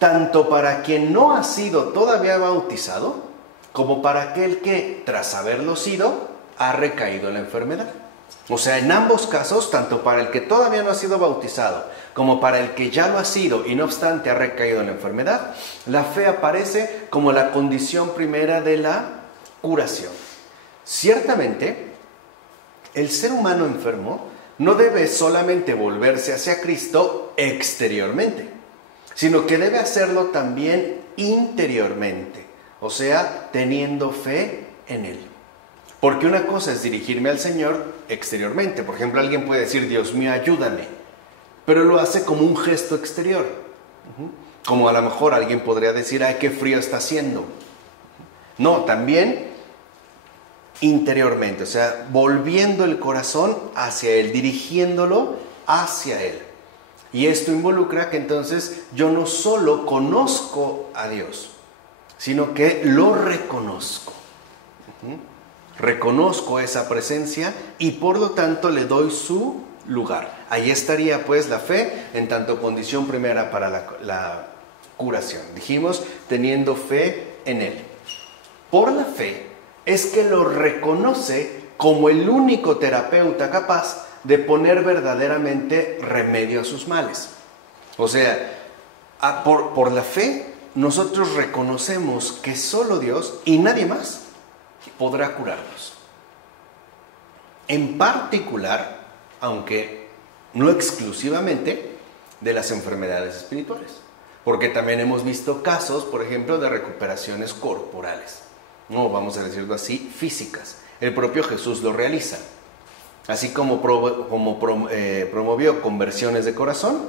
tanto para quien no ha sido todavía bautizado, como para aquel que, tras haberlo sido, ha recaído en la enfermedad. O sea, en ambos casos, tanto para el que todavía no ha sido bautizado, como para el que ya lo ha sido y no obstante ha recaído en la enfermedad, la fe aparece como la condición primera de la curación. Ciertamente, el ser humano enfermo no debe solamente volverse hacia Cristo exteriormente, sino que debe hacerlo también interiormente, o sea, teniendo fe en Él. Porque una cosa es dirigirme al Señor exteriormente. Por ejemplo, alguien puede decir, Dios mío, ayúdame, pero lo hace como un gesto exterior. Como a lo mejor alguien podría decir, ay, qué frío está haciendo. No, también interiormente, o sea, volviendo el corazón hacia Él, dirigiéndolo hacia Él. Y esto involucra que entonces yo no solo conozco a Dios, sino que lo reconozco. Reconozco esa presencia y por lo tanto le doy su lugar. Ahí estaría pues la fe en tanto condición primera para la curación. Dijimos, teniendo fe en Él. Por la fe es que lo reconoce como el único terapeuta capaz de poner verdaderamente remedio a sus males. O sea, por la fe, nosotros reconocemos que solo Dios y nadie más podrá curarnos. En particular, aunque no exclusivamente, de las enfermedades espirituales. Porque también hemos visto casos, por ejemplo, de recuperaciones corporales. No, vamos a decirlo así, físicas. El propio Jesús lo realiza. Así como promovió conversiones de corazón,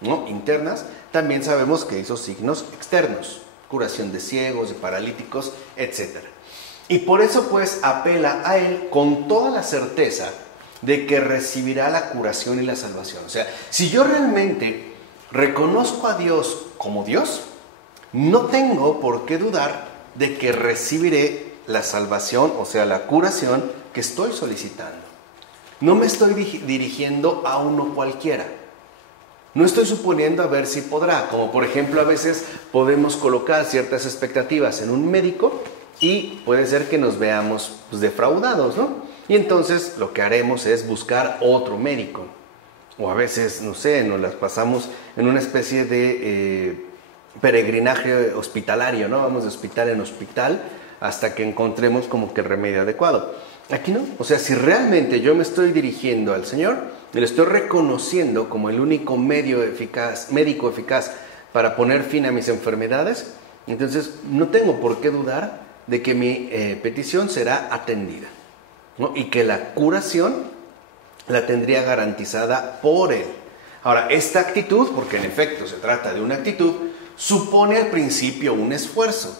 ¿no?, internas, también sabemos que hizo signos externos, curación de ciegos, de paralíticos, etc. Y por eso pues apela a él con toda la certeza de que recibirá la curación y la salvación. O sea, si yo realmente reconozco a Dios como Dios, no tengo por qué dudar de que recibiré la salvación, o sea, la curación que estoy solicitando. No me estoy dirigiendo a uno cualquiera. No estoy suponiendo a ver si podrá, como por ejemplo a veces podemos colocar ciertas expectativas en un médico y puede ser que nos veamos pues, defraudados, ¿no? Y entonces lo que haremos es buscar otro médico. O a veces, no sé, nos las pasamos en una especie de peregrinaje hospitalario, ¿no? Vamos de hospital en hospital hasta que encontremos como que el remedio adecuado. Aquí no. O sea, si realmente yo me estoy dirigiendo al Señor, le estoy reconociendo como el único médico eficaz para poner fin a mis enfermedades, entonces no tengo por qué dudar de que mi petición será atendida, ¿no? Y que la curación la tendría garantizada por Él. Ahora, esta actitud, porque en efecto se trata de una actitud, supone al principio un esfuerzo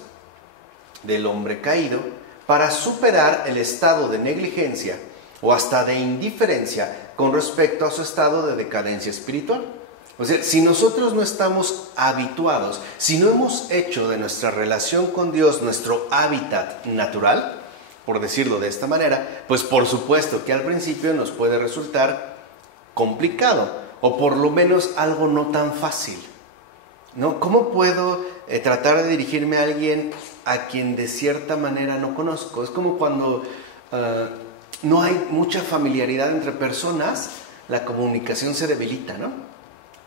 del hombre caído para superar el estado de negligencia o hasta de indiferencia con respecto a su estado de decadencia espiritual. O sea, si nosotros no estamos habituados, si no hemos hecho de nuestra relación con Dios nuestro hábitat natural, por decirlo de esta manera, pues por supuesto que al principio nos puede resultar complicado, o por lo menos algo no tan fácil, ¿no? ¿Cómo puedo tratar de dirigirme a alguien a quien de cierta manera no conozco? Es como cuando no hay mucha familiaridad entre personas, la comunicación se debilita, ¿no?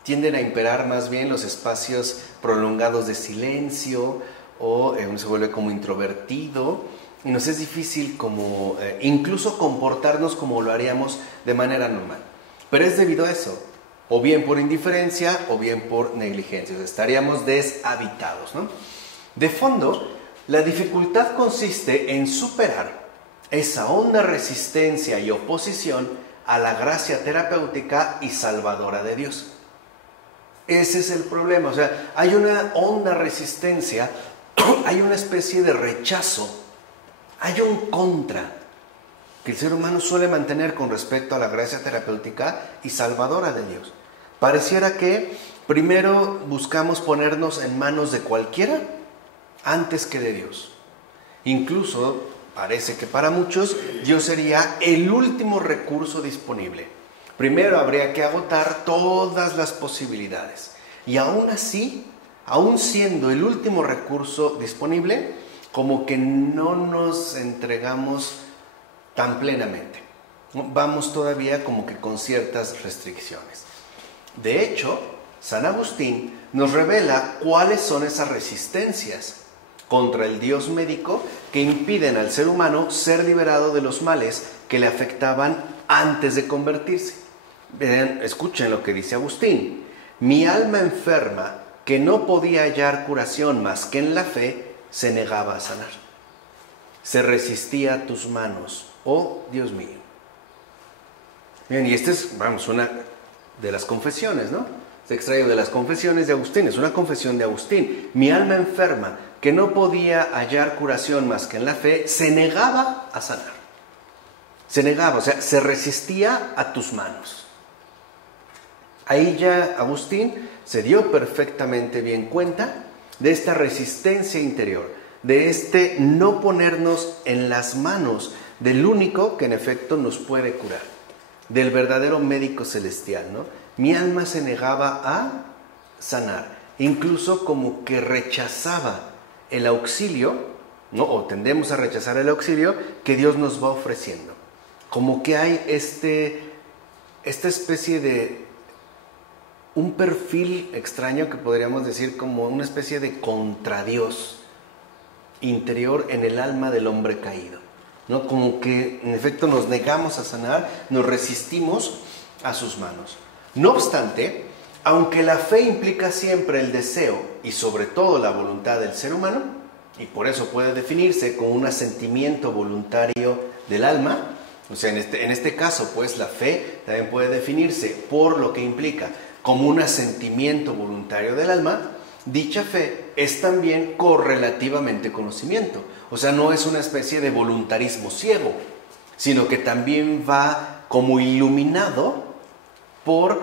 Tienden a imperar más bien los espacios prolongados de silencio, o uno se vuelve como introvertido, y nos es difícil como incluso comportarnos como lo haríamos de manera normal. Pero es debido a eso, o bien por indiferencia o bien por negligencia. O sea, estaríamos deshabitados, ¿no? De fondo, la dificultad consiste en superar esa honda resistencia y oposición a la gracia terapéutica y salvadora de Dios. Ese es el problema. O sea, hay una honda resistencia, hay una especie de rechazo, hay un contra que el ser humano suele mantener con respecto a la gracia terapéutica y salvadora de Dios. Pareciera que primero buscamos ponernos en manos de cualquiera antes que de Dios. Incluso parece que para muchos Dios sería el último recurso disponible. Primero habría que agotar todas las posibilidades. Y aún así, aún siendo el último recurso disponible, como que no nos entregamos tan plenamente. Vamos todavía como que con ciertas restricciones. De hecho, San Agustín nos revela cuáles son esas resistencias contra el Dios médico que impiden al ser humano ser liberado de los males que le afectaban antes de convertirse. Vean, escuchen lo que dice Agustín. Mi alma enferma, que no podía hallar curación más que en la fe, se negaba a sanar. Se resistía a tus manos, oh Dios mío. Bien, y esta es, vamos, una de las confesiones, ¿no? Se extrae de las confesiones de Agustín, es una confesión de Agustín. Mi alma enferma, que no podía hallar curación más que en la fe, se negaba a sanar. Se negaba, o sea, se resistía a tus manos. Ahí ya Agustín se dio perfectamente bien cuenta de esta resistencia interior, de este no ponernos en las manos del único que en efecto nos puede curar, del verdadero médico celestial, ¿no? Mi alma se negaba a sanar, incluso como que rechazaba el auxilio, ¿no? O tendemos a rechazar el auxilio que Dios nos va ofreciendo. Como que hay esta especie de un perfil extraño que podríamos decir como una especie de contradios interior en el alma del hombre caído, ¿no? Como que en efecto nos negamos a sanar, nos resistimos a sus manos. No obstante, aunque la fe implica siempre el deseo y sobre todo la voluntad del ser humano, y por eso puede definirse como un asentimiento voluntario del alma, o sea, en este caso, pues la fe también puede definirse por lo que implica como un asentimiento voluntario del alma. Dicha fe es también correlativamente conocimiento, o sea, no es una especie de voluntarismo ciego, sino que también va como iluminado por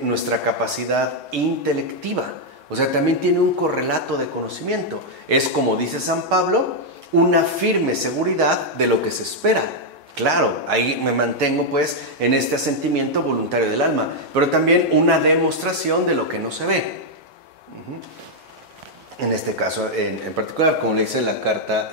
nuestra capacidad intelectiva, o sea, también tiene un correlato de conocimiento. Es, como dice San Pablo, una firme seguridad de lo que se espera. Claro, ahí me mantengo pues en este asentimiento voluntario del alma, pero también una demostración de lo que no se ve. En este caso en particular, como le dice la carta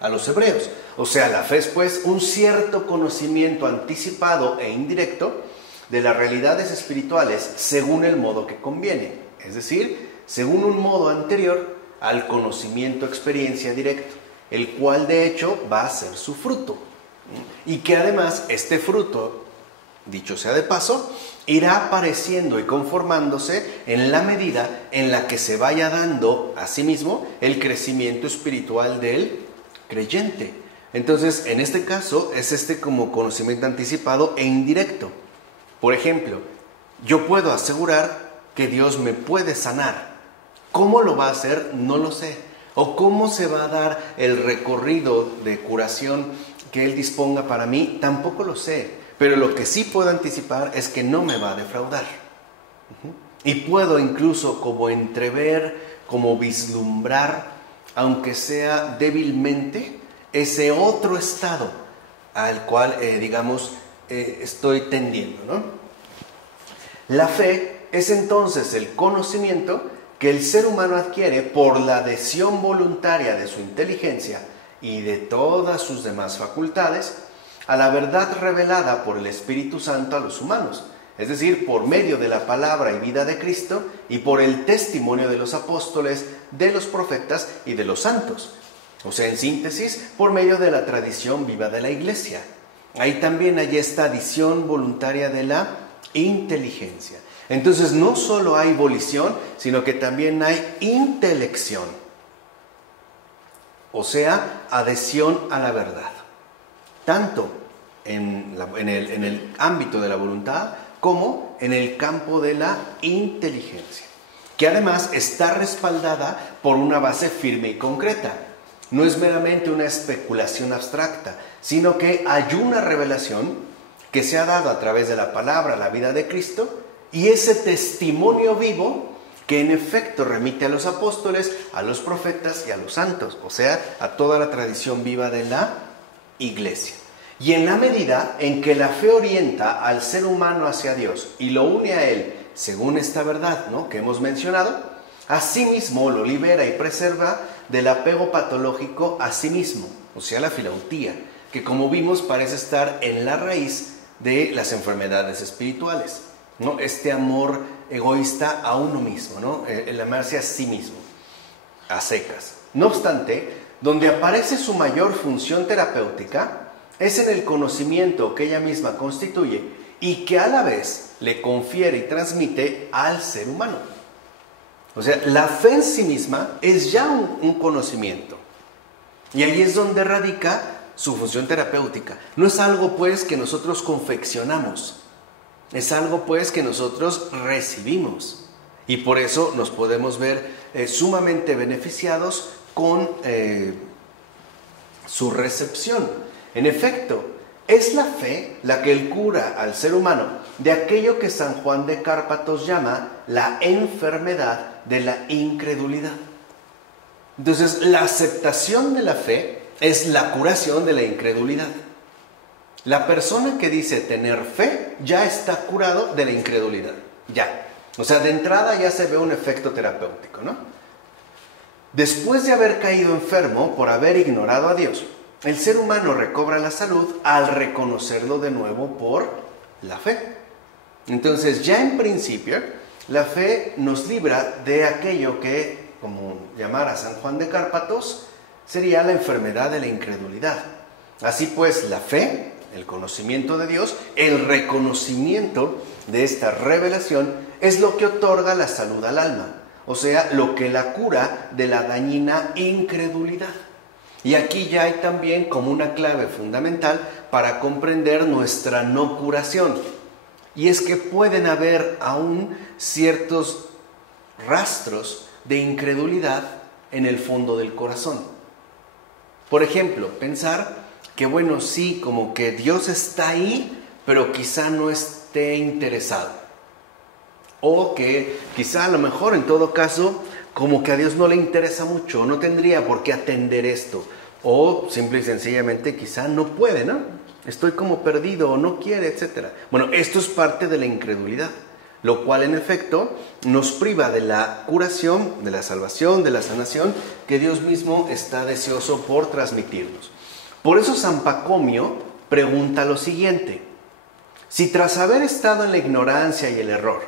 a los hebreos. O sea, la fe es pues un cierto conocimiento anticipado e indirecto de las realidades espirituales según el modo que conviene, es decir, según un modo anterior al conocimiento experiencia directo, el cual de hecho va a ser su fruto, y que además este fruto, dicho sea de paso, irá apareciendo y conformándose en la medida en la que se vaya dando a sí mismo el crecimiento espiritual del creyente. Entonces, en este caso, es como conocimiento anticipado e indirecto. Por ejemplo, yo puedo asegurar que Dios me puede sanar. ¿Cómo lo va a hacer? No lo sé. O cómo se va a dar el recorrido de curación que Él disponga para mí, tampoco lo sé. Pero lo que sí puedo anticipar es que no me va a defraudar. Y puedo incluso como entrever, como vislumbrar, aunque sea débilmente, ese otro estado al cual, estoy tendiendo, ¿no? La fe es entonces el conocimiento que el ser humano adquiere por la adhesión voluntaria de su inteligencia y de todas sus demás facultades a la verdad revelada por el Espíritu Santo a los humanos, es decir, por medio de la palabra y vida de Cristo y por el testimonio de los apóstoles, de los profetas y de los santos. O sea, en síntesis, por medio de la tradición viva de la Iglesia. Ahí también hay esta adición voluntaria de la inteligencia. Entonces, no solo hay volición, sino que también hay intelección. O sea, adhesión a la verdad. Tanto en el ámbito de la voluntad como en el campo de la inteligencia, que además está respaldada por una base firme y concreta. No es meramente una especulación abstracta, sino que hay una revelación que se ha dado a través de la palabra, la vida de Cristo, y ese testimonio vivo que en efecto remite a los apóstoles, a los profetas y a los santos, o sea, a toda la tradición viva de la Iglesia. Y en la medida en que la fe orienta al ser humano hacia Dios y lo une a Él, según esta verdad, ¿no?, que hemos mencionado, asimismo lo libera y preserva del apego patológico a sí mismo, o sea, la filautía, que como vimos parece estar en la raíz de las enfermedades espirituales, ¿no? Este amor egoísta a uno mismo, ¿no? El amarse a sí mismo, a secas. No obstante, donde aparece su mayor función terapéutica es en el conocimiento que ella misma constituye y que a la vez le confiere y transmite al ser humano. O sea, la fe en sí misma es ya un conocimiento. Y ahí es donde radica su función terapéutica. No es algo pues que nosotros confeccionamos. Es algo pues que nosotros recibimos. Y por eso nos podemos ver sumamente beneficiados con su recepción. En efecto, es la fe la que cura al ser humano de aquello que San Juan de Cárpatos llama la enfermedad de la incredulidad. Entonces, la aceptación de la fe es la curación de la incredulidad. La persona que dice tener fe ya está curado de la incredulidad. Ya. O sea, de entrada ya se ve un efecto terapéutico, ¿no? Después de haber caído enfermo por haber ignorado a Dios, el ser humano recobra la salud al reconocerlo de nuevo por la fe. Entonces, ya en principio, la fe nos libra de aquello que, como llamar a San Juan de Cárpatos, sería la enfermedad de la incredulidad. Así pues, la fe, el conocimiento de Dios, el reconocimiento de esta revelación, es lo que otorga la salud al alma, o sea, lo que la cura de la dañina incredulidad. Y aquí ya hay también como una clave fundamental para comprender nuestra no curación. Y es que pueden haber aún ciertos rastros de incredulidad en el fondo del corazón. Por ejemplo, pensar que bueno, sí, como que Dios está ahí, pero quizá no esté interesado. O que quizá a lo mejor en todo caso, como que a Dios no le interesa mucho, no tendría por qué atender esto. O simple y sencillamente quizá no puede, ¿no? Estoy como perdido o no quiere, etc. Bueno, esto es parte de la incredulidad, lo cual en efecto nos priva de la curación, de la salvación, de la sanación que Dios mismo está deseoso por transmitirnos. Por eso San Pacomio pregunta lo siguiente: si tras haber estado en la ignorancia y el error,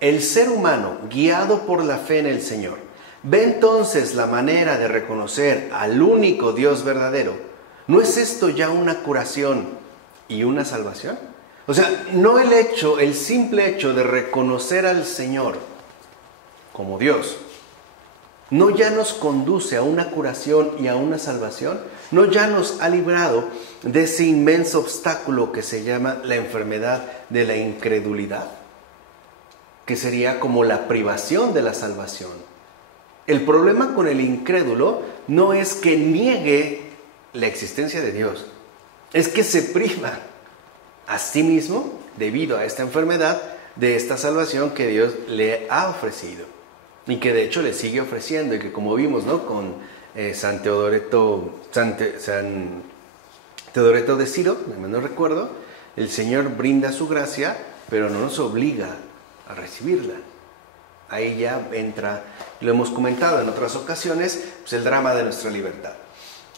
el ser humano, guiado por la fe en el Señor, ve entonces la manera de reconocer al único Dios verdadero, ¿no es esto ya una curación y una salvación? O sea, no el simple hecho de reconocer al Señor como Dios, ¿no ya nos conduce a una curación y a una salvación? ¿No ya nos ha librado de ese inmenso obstáculo que se llama la enfermedad de la incredulidad? Que sería como la privación de la salvación. El problema con el incrédulo no es que niegue la existencia de Dios, es que se priva a sí mismo, debido a esta enfermedad, de esta salvación que Dios le ha ofrecido y que de hecho le sigue ofreciendo, y que como vimos, ¿no?, con San Teodoreto de Ciro, no recuerdo, el Señor brinda su gracia, pero no nos obliga a recibirla. Ahí ya entra, lo hemos comentado en otras ocasiones, pues el drama de nuestra libertad.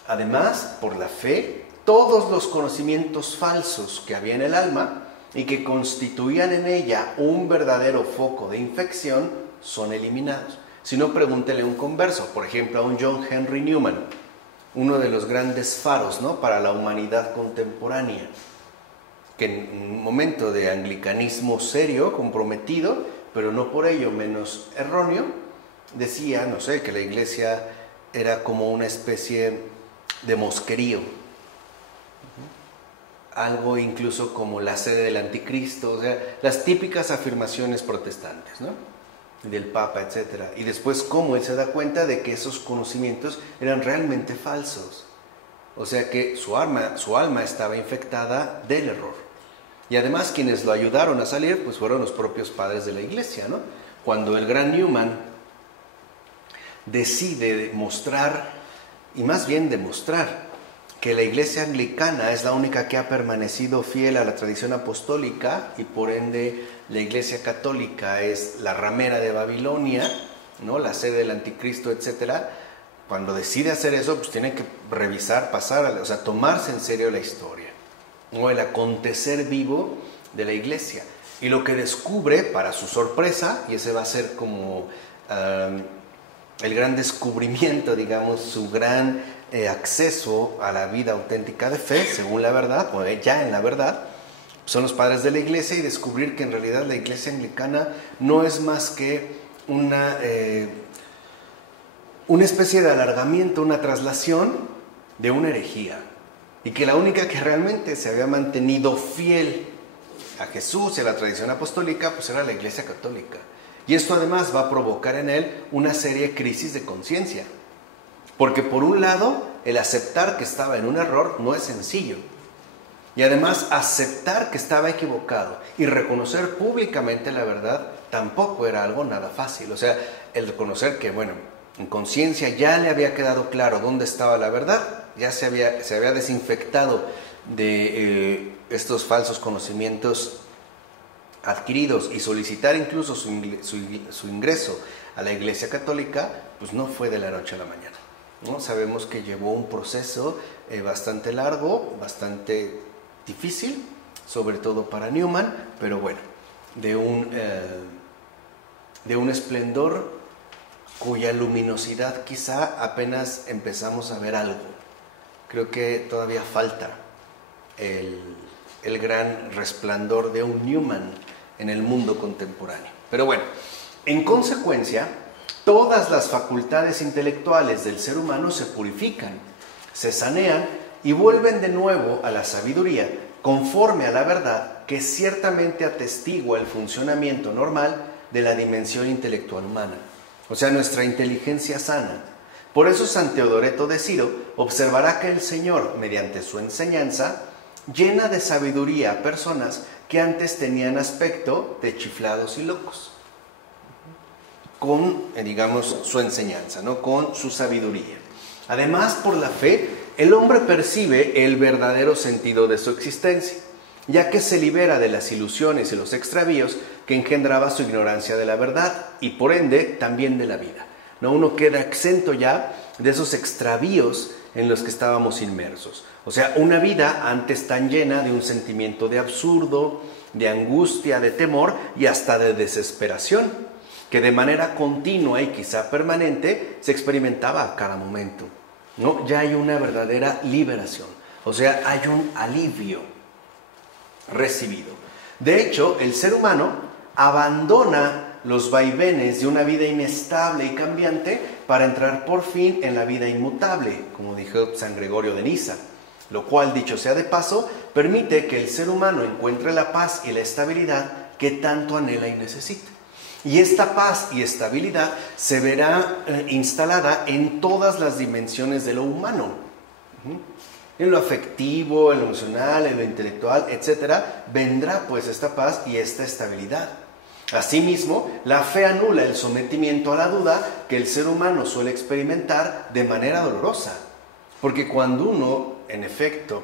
Además, por la fe, todos los conocimientos falsos que había en el alma y que constituían en ella un verdadero foco de infección son eliminados. Si no, pregúntele a un converso, por ejemplo a un John Henry Newman, uno de los grandes faros, ¿no?, para la humanidad contemporánea, que en un momento de anglicanismo serio, comprometido, pero no por ello menos erróneo, decía, no sé, que la iglesia era como una especie de mosquerío, algo incluso como la sede del anticristo, o sea, las típicas afirmaciones protestantes, ¿no?, del Papa, etc. Y después cómo él se da cuenta de que esos conocimientos eran realmente falsos, o sea que su alma estaba infectada del error. Y además quienes lo ayudaron a salir pues fueron los propios padres de la iglesia, ¿no? Cuando el gran Newman decide mostrar, y más bien demostrar, que la iglesia anglicana es la única que ha permanecido fiel a la tradición apostólica y por ende la iglesia católica es la ramera de Babilonia, ¿no?, la sede del anticristo, etc. Cuando decide hacer eso, pues tiene que revisar, o sea, tomarse en serio la historia, ¿no?, el acontecer vivo de la iglesia. Y lo que descubre, para su sorpresa, y ese va a ser como el gran descubrimiento, digamos, su gran acceso a la vida auténtica de fe, según la verdad, o ya en la verdad, son los padres de la iglesia, y descubrir que en realidad la iglesia anglicana no es más que una especie de alargamiento, una traslación de una herejía, y que la única que realmente se había mantenido fiel a Jesús y a la tradición apostólica pues era la iglesia católica. Y esto además va a provocar en él una seria crisis de conciencia, porque por un lado el aceptar que estaba en un error no es sencillo, y además aceptar que estaba equivocado y reconocer públicamente la verdad tampoco era algo nada fácil. O sea, el reconocer que, bueno, en conciencia ya le había quedado claro dónde estaba la verdad, ya se había desinfectado de estos falsos conocimientos adquiridos, y solicitar incluso su ingreso a la iglesia católica, pues no fue de la noche a la mañana, ¿no? Sabemos que llevó un proceso bastante largo, bastante difícil, sobre todo para Newman, pero bueno, de un esplendor cuya luminosidad quizá apenas empezamos a ver algo. Creo que todavía falta el gran resplandor de un Newman en el mundo contemporáneo. Pero bueno, en consecuencia, todas las facultades intelectuales del ser humano se purifican, se sanean y vuelven de nuevo a la sabiduría, conforme a la verdad que ciertamente atestigua el funcionamiento normal de la dimensión intelectual humana, o sea, nuestra inteligencia sana. Por eso San Teodoreto de Ciro observará que el Señor, mediante su enseñanza, llena de sabiduría a personas que antes tenían aspecto de chiflados y locos, con, digamos, su enseñanza, ¿no? Con su sabiduría. Además, por la fe, el hombre percibe el verdadero sentido de su existencia, ya que se libera de las ilusiones y los extravíos que engendraba su ignorancia de la verdad y, por ende, también de la vida, ¿no? Uno queda exento ya de esos extravíos en los que estábamos inmersos. O sea, una vida antes tan llena de un sentimiento de absurdo, de angustia, de temor y hasta de desesperación, que de manera continua y quizá permanente se experimentaba a cada momento, ¿no? Ya hay una verdadera liberación, o sea, hay un alivio recibido. De hecho, el ser humano abandona los vaivenes de una vida inestable y cambiante para entrar por fin en la vida inmutable, como dijo San Gregorio de Niza, lo cual, dicho sea de paso, permite que el ser humano encuentre la paz y la estabilidad que tanto anhela y necesita. Y esta paz y estabilidad se verá instalada en todas las dimensiones de lo humano, en lo afectivo, en lo emocional, en lo intelectual, etc. Vendrá pues esta paz y esta estabilidad. Asimismo, la fe anula el sometimiento a la duda que el ser humano suele experimentar de manera dolorosa, porque cuando uno, en efecto,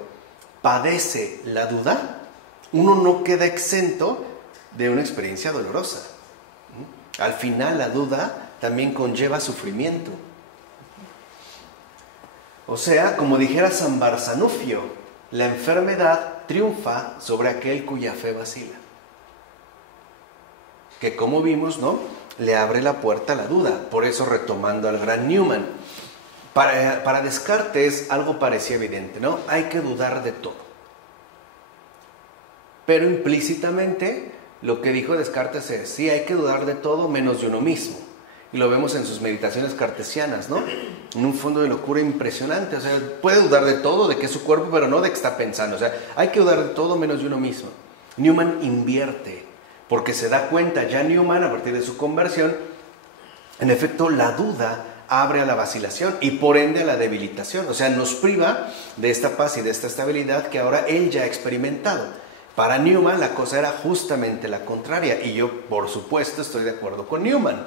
padece la duda, uno no queda exento de una experiencia dolorosa. Al final, la duda también conlleva sufrimiento. O sea, como dijera San Barzanufio, la enfermedad triunfa sobre aquel cuya fe vacila. Que, como vimos, ¿no?, le abre la puerta a la duda. Por eso, retomando al gran Newman, para Descartes algo parecía evidente, ¿no? Hay que dudar de todo. Pero implícitamente lo que dijo Descartes es, sí, hay que dudar de todo menos de uno mismo. Y lo vemos en sus meditaciones cartesianas, ¿no? En un fondo de locura impresionante. O sea, puede dudar de todo, de que es su cuerpo, pero no de que está pensando. O sea, hay que dudar de todo menos de uno mismo. Newman invierte, porque se da cuenta ya Newman, a partir de su conversión, en efecto, la duda abre a la vacilación y por ende a la debilitación. O sea, nos priva de esta paz y de esta estabilidad que ahora él ya ha experimentado. Para Newman la cosa era justamente la contraria, y yo, por supuesto, estoy de acuerdo con Newman.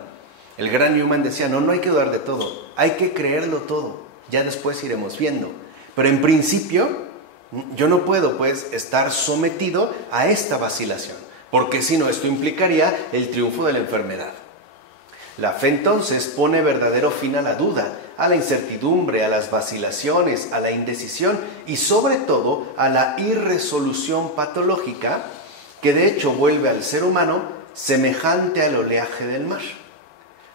El gran Newman decía, no hay que dudar de todo, hay que creerlo todo, ya después iremos viendo. Pero en principio, yo no puedo, pues, estar sometido a esta vacilación, porque si no, esto implicaría el triunfo de la enfermedad. La fe entonces pone verdadero fin a la duda, a la incertidumbre, a las vacilaciones, a la indecisión y sobre todo a la irresolución patológica que de hecho vuelve al ser humano semejante al oleaje del mar,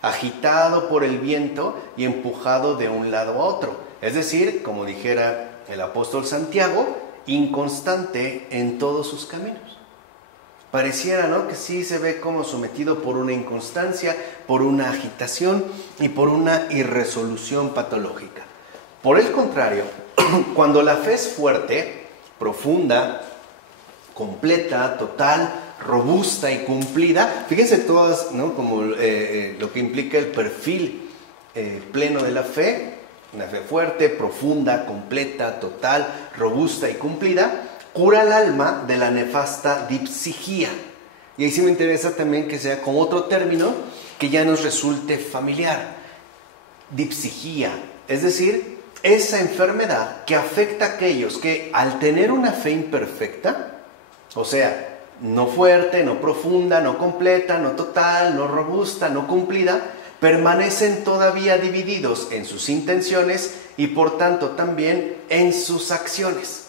agitado por el viento y empujado de un lado a otro. Es decir, como dijera el apóstol Santiago, inconstante en todos sus caminos. Pareciera, ¿no?, que sí se ve como sometido por una inconstancia, por una agitación y por una irresolución patológica. Por el contrario, cuando la fe es fuerte, profunda, completa, total, robusta y cumplida, fíjense todas, ¿no?, como lo que implica el perfil pleno de la fe, una fe fuerte, profunda, completa, total, robusta y cumplida, cura al alma de la nefasta dipsigía. Y ahí sí me interesa también que sea con otro término que ya nos resulte familiar. Dipsigía, es decir, esa enfermedad que afecta a aquellos que al tener una fe imperfecta, o sea, no fuerte, no profunda, no completa, no total, no robusta, no cumplida, permanecen todavía divididos en sus intenciones y por tanto también en sus acciones.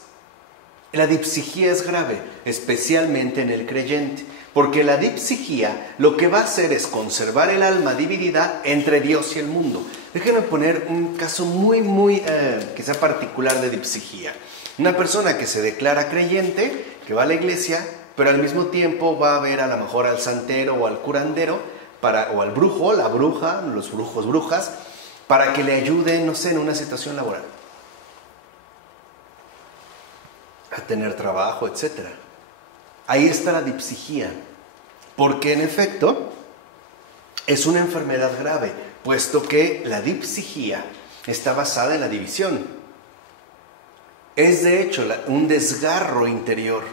La dipsigía es grave, especialmente en el creyente, Porque la dipsigía lo que va a hacer es conservar el alma dividida entre Dios y el mundo. Déjenme poner un caso muy quizá particular de dipsigía. Una persona que se declara creyente, que va a la iglesia, pero al mismo tiempo va a ver a lo mejor al santero o al curandero, o al brujo, la bruja, los brujos, brujas, para que le ayuden, no sé, en una situación laboral, a tener trabajo, etc. Ahí está la dipsigía, porque en efecto es una enfermedad grave, puesto que la dipsigía está basada en la división. Es de hecho un desgarro interior,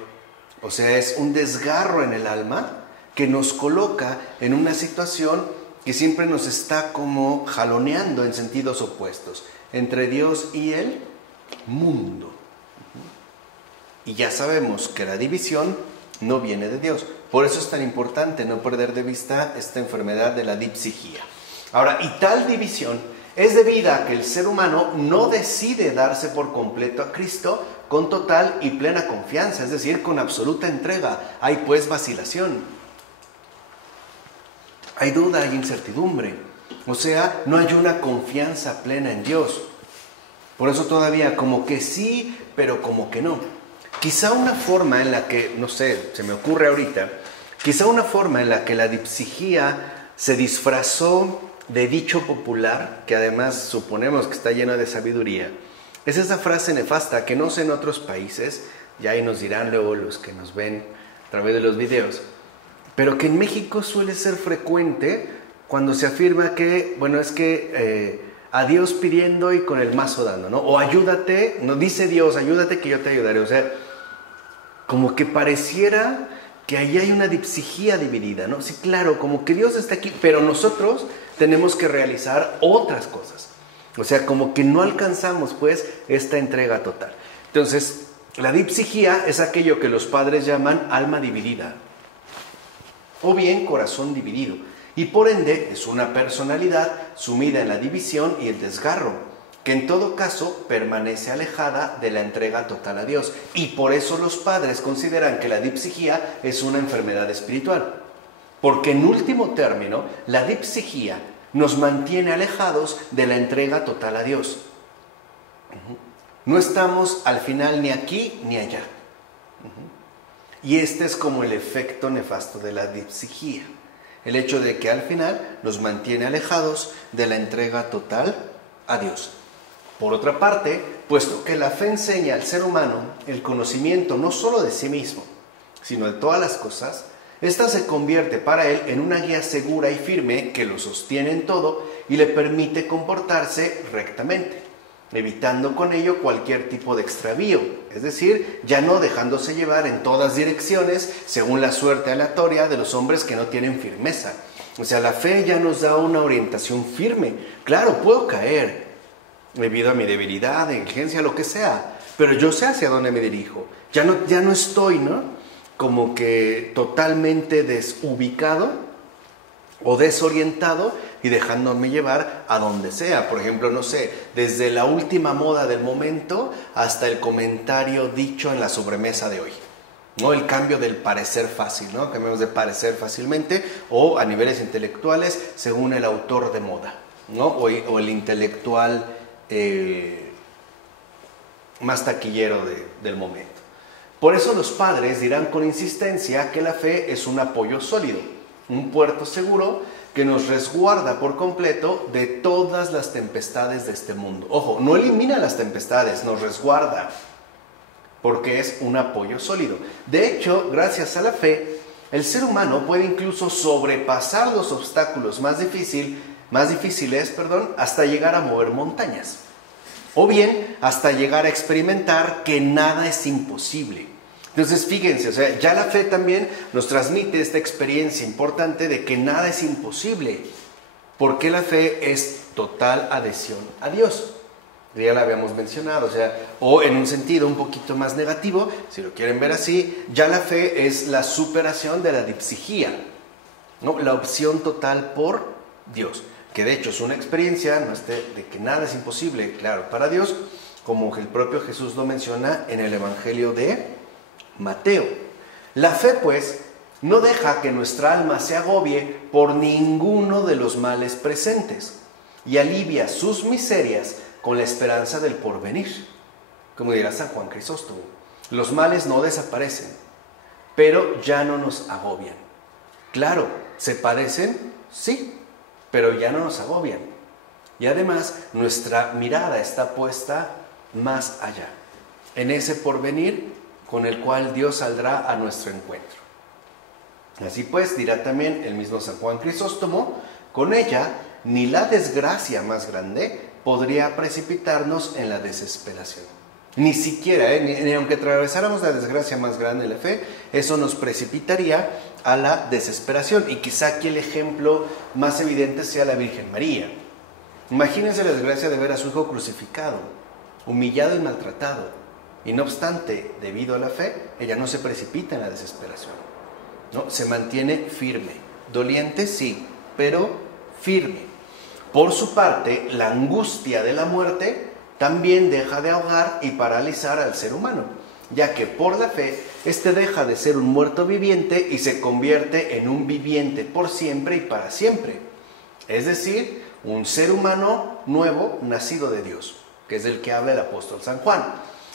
o sea, es un desgarro en el alma que nos coloca en una situación que siempre nos está como jaloneando en sentidos opuestos, entre Dios y el mundo. Y ya sabemos que la división no viene de Dios. Por eso es tan importante no perder de vista esta enfermedad de la dipsigía. Ahora, y tal división es debida a que el ser humano no decide darse por completo a Cristo con total y plena confianza, es decir, con absoluta entrega. Hay pues vacilación, hay duda, hay incertidumbre. O sea, no hay una confianza plena en Dios. Por eso todavía como que sí, pero como que no. Quizá una forma en la que, no sé, se me ocurre ahorita, quizá una forma en la que la dipsigía se disfrazó de dicho popular, que además suponemos que está lleno de sabiduría, es esa frase nefasta que no sé en otros países, ya ahí nos dirán luego los que nos ven a través de los videos, pero que en México suele ser frecuente cuando se afirma que, bueno, es que a Dios pidiendo y con el mazo dando, ¿no? O ayúdate, no dice Dios, ayúdate que yo te ayudaré. O sea, como que pareciera que ahí hay una dipsigía dividida, ¿no? Sí, claro, como que Dios está aquí, pero nosotros tenemos que realizar otras cosas. O sea, como que no alcanzamos, pues, esta entrega total. Entonces, la dipsigía es aquello que los padres llaman alma dividida, o bien corazón dividido, y por ende es una personalidad sumida en la división y el desgarro, que en todo caso permanece alejada de la entrega total a Dios, y por eso los padres consideran que la dipsigía es una enfermedad espiritual, porque en último término la dipsigía nos mantiene alejados de la entrega total a Dios. No estamos al final ni aquí ni allá. Y este es como el efecto nefasto de la dipsigía. El hecho de que al final nos mantiene alejados de la entrega total a Dios. Por otra parte, puesto que la fe enseña al ser humano el conocimiento no solo de sí mismo, sino de todas las cosas, esta se convierte para él en una guía segura y firme que lo sostiene en todo y le permite comportarse rectamente, evitando con ello cualquier tipo de extravío, es decir, ya no dejándose llevar en todas direcciones según la suerte aleatoria de los hombres que no tienen firmeza. O sea, la fe ya nos da una orientación firme. Claro, puedo caer debido a mi debilidad, negligencia, lo que sea, pero yo sé hacia dónde me dirijo. Ya no estoy, ¿no?, como que totalmente desubicado o desorientado y dejándome llevar a donde sea. Por ejemplo, no sé, desde la última moda del momento hasta el comentario dicho en la sobremesa de hoy, ¿no? El cambio del parecer fácil, ¿no? Cambiamos de parecer fácilmente, o a niveles intelectuales según el autor de moda, ¿no? O el intelectual más taquillero del momento. Por eso los padres dirán con insistencia que la fe es un apoyo sólido, un puerto seguro que nos resguarda por completo de todas las tempestades de este mundo. Ojo, no elimina las tempestades, nos resguarda, porque es un apoyo sólido. De hecho, gracias a la fe, el ser humano puede incluso sobrepasar los obstáculos más difíciles, hasta llegar a mover montañas. O bien, hasta llegar a experimentar que nada es imposible. Entonces, fíjense, o sea, ya la fe también nos transmite esta experiencia importante de que nada es imposible, porque la fe es total adhesión a Dios. Ya la habíamos mencionado, o en un sentido un poquito más negativo, si lo quieren ver así, ya la fe es la superación de la dipsigía, ¿no? La opción total por Dios, que de hecho es una experiencia de que nada es imposible, claro, para Dios, como el propio Jesús lo menciona en el Evangelio de Mateo. La fe, pues, No deja que nuestra alma se agobie por ninguno de los males presentes y alivia sus miserias con la esperanza del porvenir. Como dirá San Juan Crisóstomo, los males no desaparecen, pero ya no nos agobian. Claro, ¿se padecen? Sí, pero ya no nos agobian. Y además, nuestra mirada está puesta más allá, en ese porvenir con el cual Dios saldrá a nuestro encuentro. Así pues, dirá también el mismo San Juan Crisóstomo, con ella ni la desgracia más grande podría precipitarnos en la desesperación. Ni siquiera, ni aunque atravesáramos la desgracia más grande de la fe, eso nos precipitaría a la desesperación. Y quizá aquí el ejemplo más evidente sea la Virgen María. Imagínense la desgracia de ver a su hijo crucificado, humillado y maltratado. Y no obstante, debido a la fe, ella no se precipita en la desesperación, ¿no? Se mantiene firme. Doliente, sí, pero firme. Por su parte, la angustia de la muerte también deja de ahogar y paralizar al ser humano, ya que por la fe, éste deja de ser un muerto viviente y se convierte en un viviente por siempre y para siempre. Es decir, un ser humano nuevo, nacido de Dios, que es del que habla el apóstol San Juan.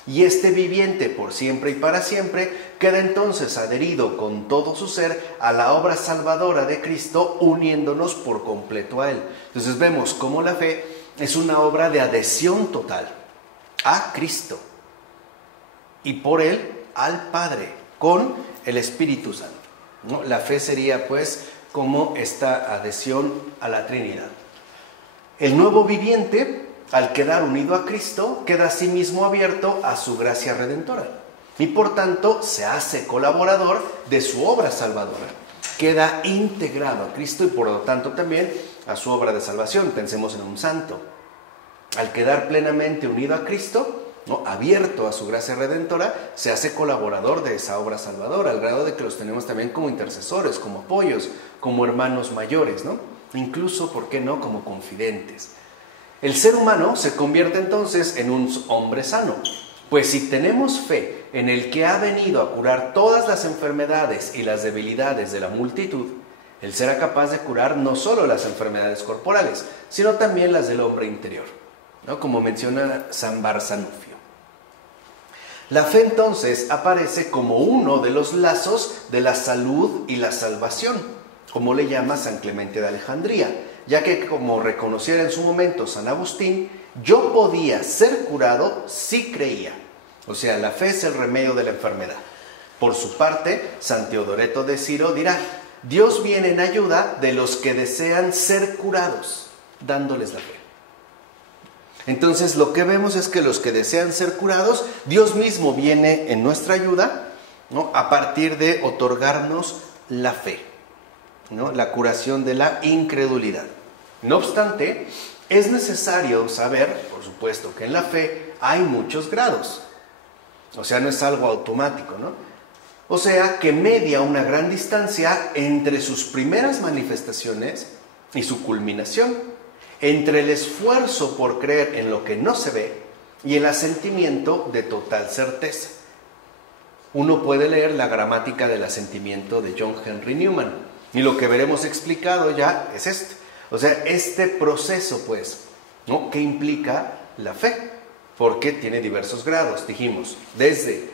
Y este viviente por siempre y para siempre queda entonces adherido con todo su ser a la obra salvadora de Cristo, uniéndonos por completo a Él. Entonces vemos cómo la fe es una obra de adhesión total a Cristo y por Él al Padre, con el Espíritu Santo, ¿no? La fe sería pues como esta adhesión a la Trinidad. El nuevo viviente, al quedar unido a Cristo, queda a sí mismo abierto a su gracia redentora y por tanto se hace colaborador de su obra salvadora. Queda integrado a Cristo y por lo tanto también a su obra de salvación. Pensemos en un santo. Al quedar plenamente unido a Cristo, ¿no?, abierto a su gracia redentora, se hace colaborador de esa obra salvadora, al grado de que los tenemos también como intercesores, como apoyos, como hermanos mayores, ¿no? Incluso, ¿por qué no?, como confidentes. El ser humano se convierte entonces en un hombre sano, pues si tenemos fe en el que ha venido a curar todas las enfermedades y las debilidades de la multitud, Él será capaz de curar no solo las enfermedades corporales, sino también las del hombre interior, ¿no?, como menciona San Barsanufio. La fe entonces aparece como uno de los lazos de la salud y la salvación, como le llama San Clemente de Alejandría, ya que, como reconociera en su momento San Agustín, yo podía ser curado si creía. O sea, la fe es el remedio de la enfermedad. Por su parte, San Teodoreto de Ciro dirá, Dios viene en ayuda de los que desean ser curados, dándoles la fe. Entonces, lo que vemos es que los que desean ser curados, Dios mismo viene en nuestra ayuda, ¿no?, a partir de otorgarnos la fe, ¿no?, la curación de la incredulidad. No obstante, es necesario saber, por supuesto, que en la fe hay muchos grados. O sea, no es algo automático, ¿no? O sea, que media una gran distancia entre sus primeras manifestaciones y su culminación, entre el esfuerzo por creer en lo que no se ve y el asentimiento de total certeza. Uno puede leer la gramática del asentimiento de John Henry Newman, y lo que veremos explicado ya es esto. O sea, este proceso, pues, ¿no?, que implica la fe, porque tiene diversos grados, dijimos, desde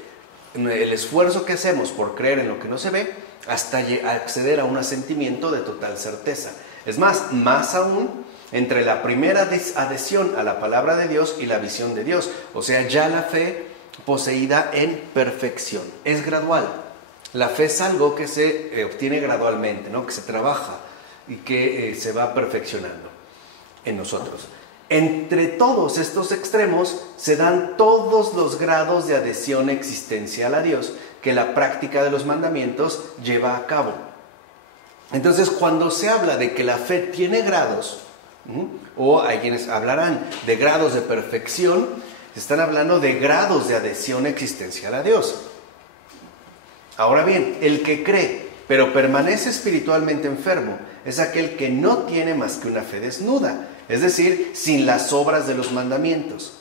el esfuerzo que hacemos por creer en lo que no se ve, hasta acceder a un asentimiento de total certeza. Es más aún, entre la primera adhesión a la palabra de Dios y la visión de Dios, o sea, ya la fe poseída en perfección. Es gradual. La fe es algo que se obtiene gradualmente, ¿no?, que se trabaja y que se va perfeccionando en nosotros. Entre todos estos extremos se dan todos los grados de adhesión existencial a Dios que la práctica de los mandamientos lleva a cabo. Entonces, cuando se habla de que la fe tiene grados, o hay quienes hablarán de grados de perfección, están hablando de grados de adhesión existencial a Dios. Ahora bien, el que cree, pero permanece espiritualmente enfermo, es aquel que no tiene más que una fe desnuda, es decir, sin las obras de los mandamientos.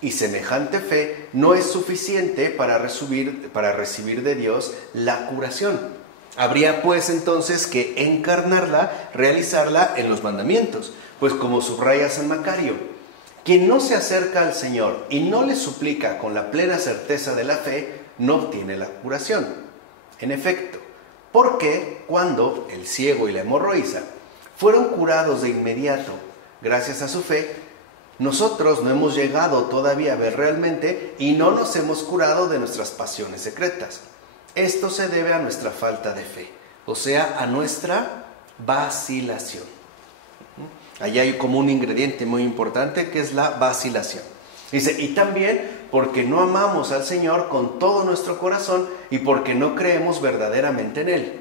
Y semejante fe no es suficiente para recibir de Dios la curación. Habría pues entonces que encarnarla, realizarla en los mandamientos, pues como subraya San Macario, quien no se acerca al Señor y no le suplica con la plena certeza de la fe, no obtiene la curación. En efecto, porque cuando el ciego y la hemorroísa fueron curados de inmediato gracias a su fe, nosotros no hemos llegado todavía a ver realmente y no nos hemos curado de nuestras pasiones secretas. Esto se debe a nuestra falta de fe, o sea, a nuestra vacilación. Allí hay como un ingrediente muy importante que es la vacilación. Dice, y también porque no amamos al Señor con todo nuestro corazón y porque no creemos verdaderamente en Él.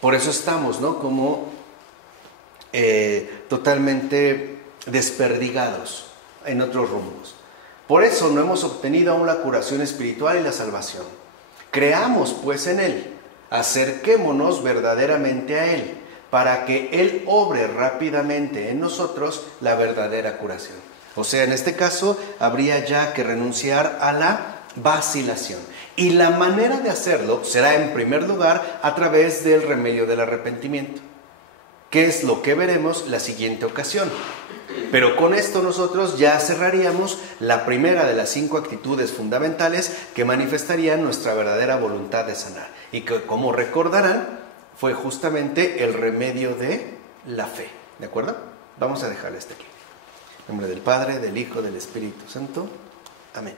Por eso estamos, ¿no? Como totalmente desperdigados en otros rumbos. Por eso no hemos obtenido aún la curación espiritual y la salvación. Creamos pues en Él, acerquémonos verdaderamente a Él, para que Él obre rápidamente en nosotros la verdadera curación. O sea, en este caso habría ya que renunciar a la vacilación. Y la manera de hacerlo será en primer lugar a través del remedio del arrepentimiento, que es lo que veremos la siguiente ocasión. Pero con esto nosotros ya cerraríamos la primera de las 5 actitudes fundamentales que manifestarían nuestra verdadera voluntad de sanar. Y que, como recordarán, fue justamente el remedio de la fe. ¿De acuerdo? Vamos a dejarle hasta aquí. En nombre del Padre, del Hijo, del Espíritu Santo. Amén.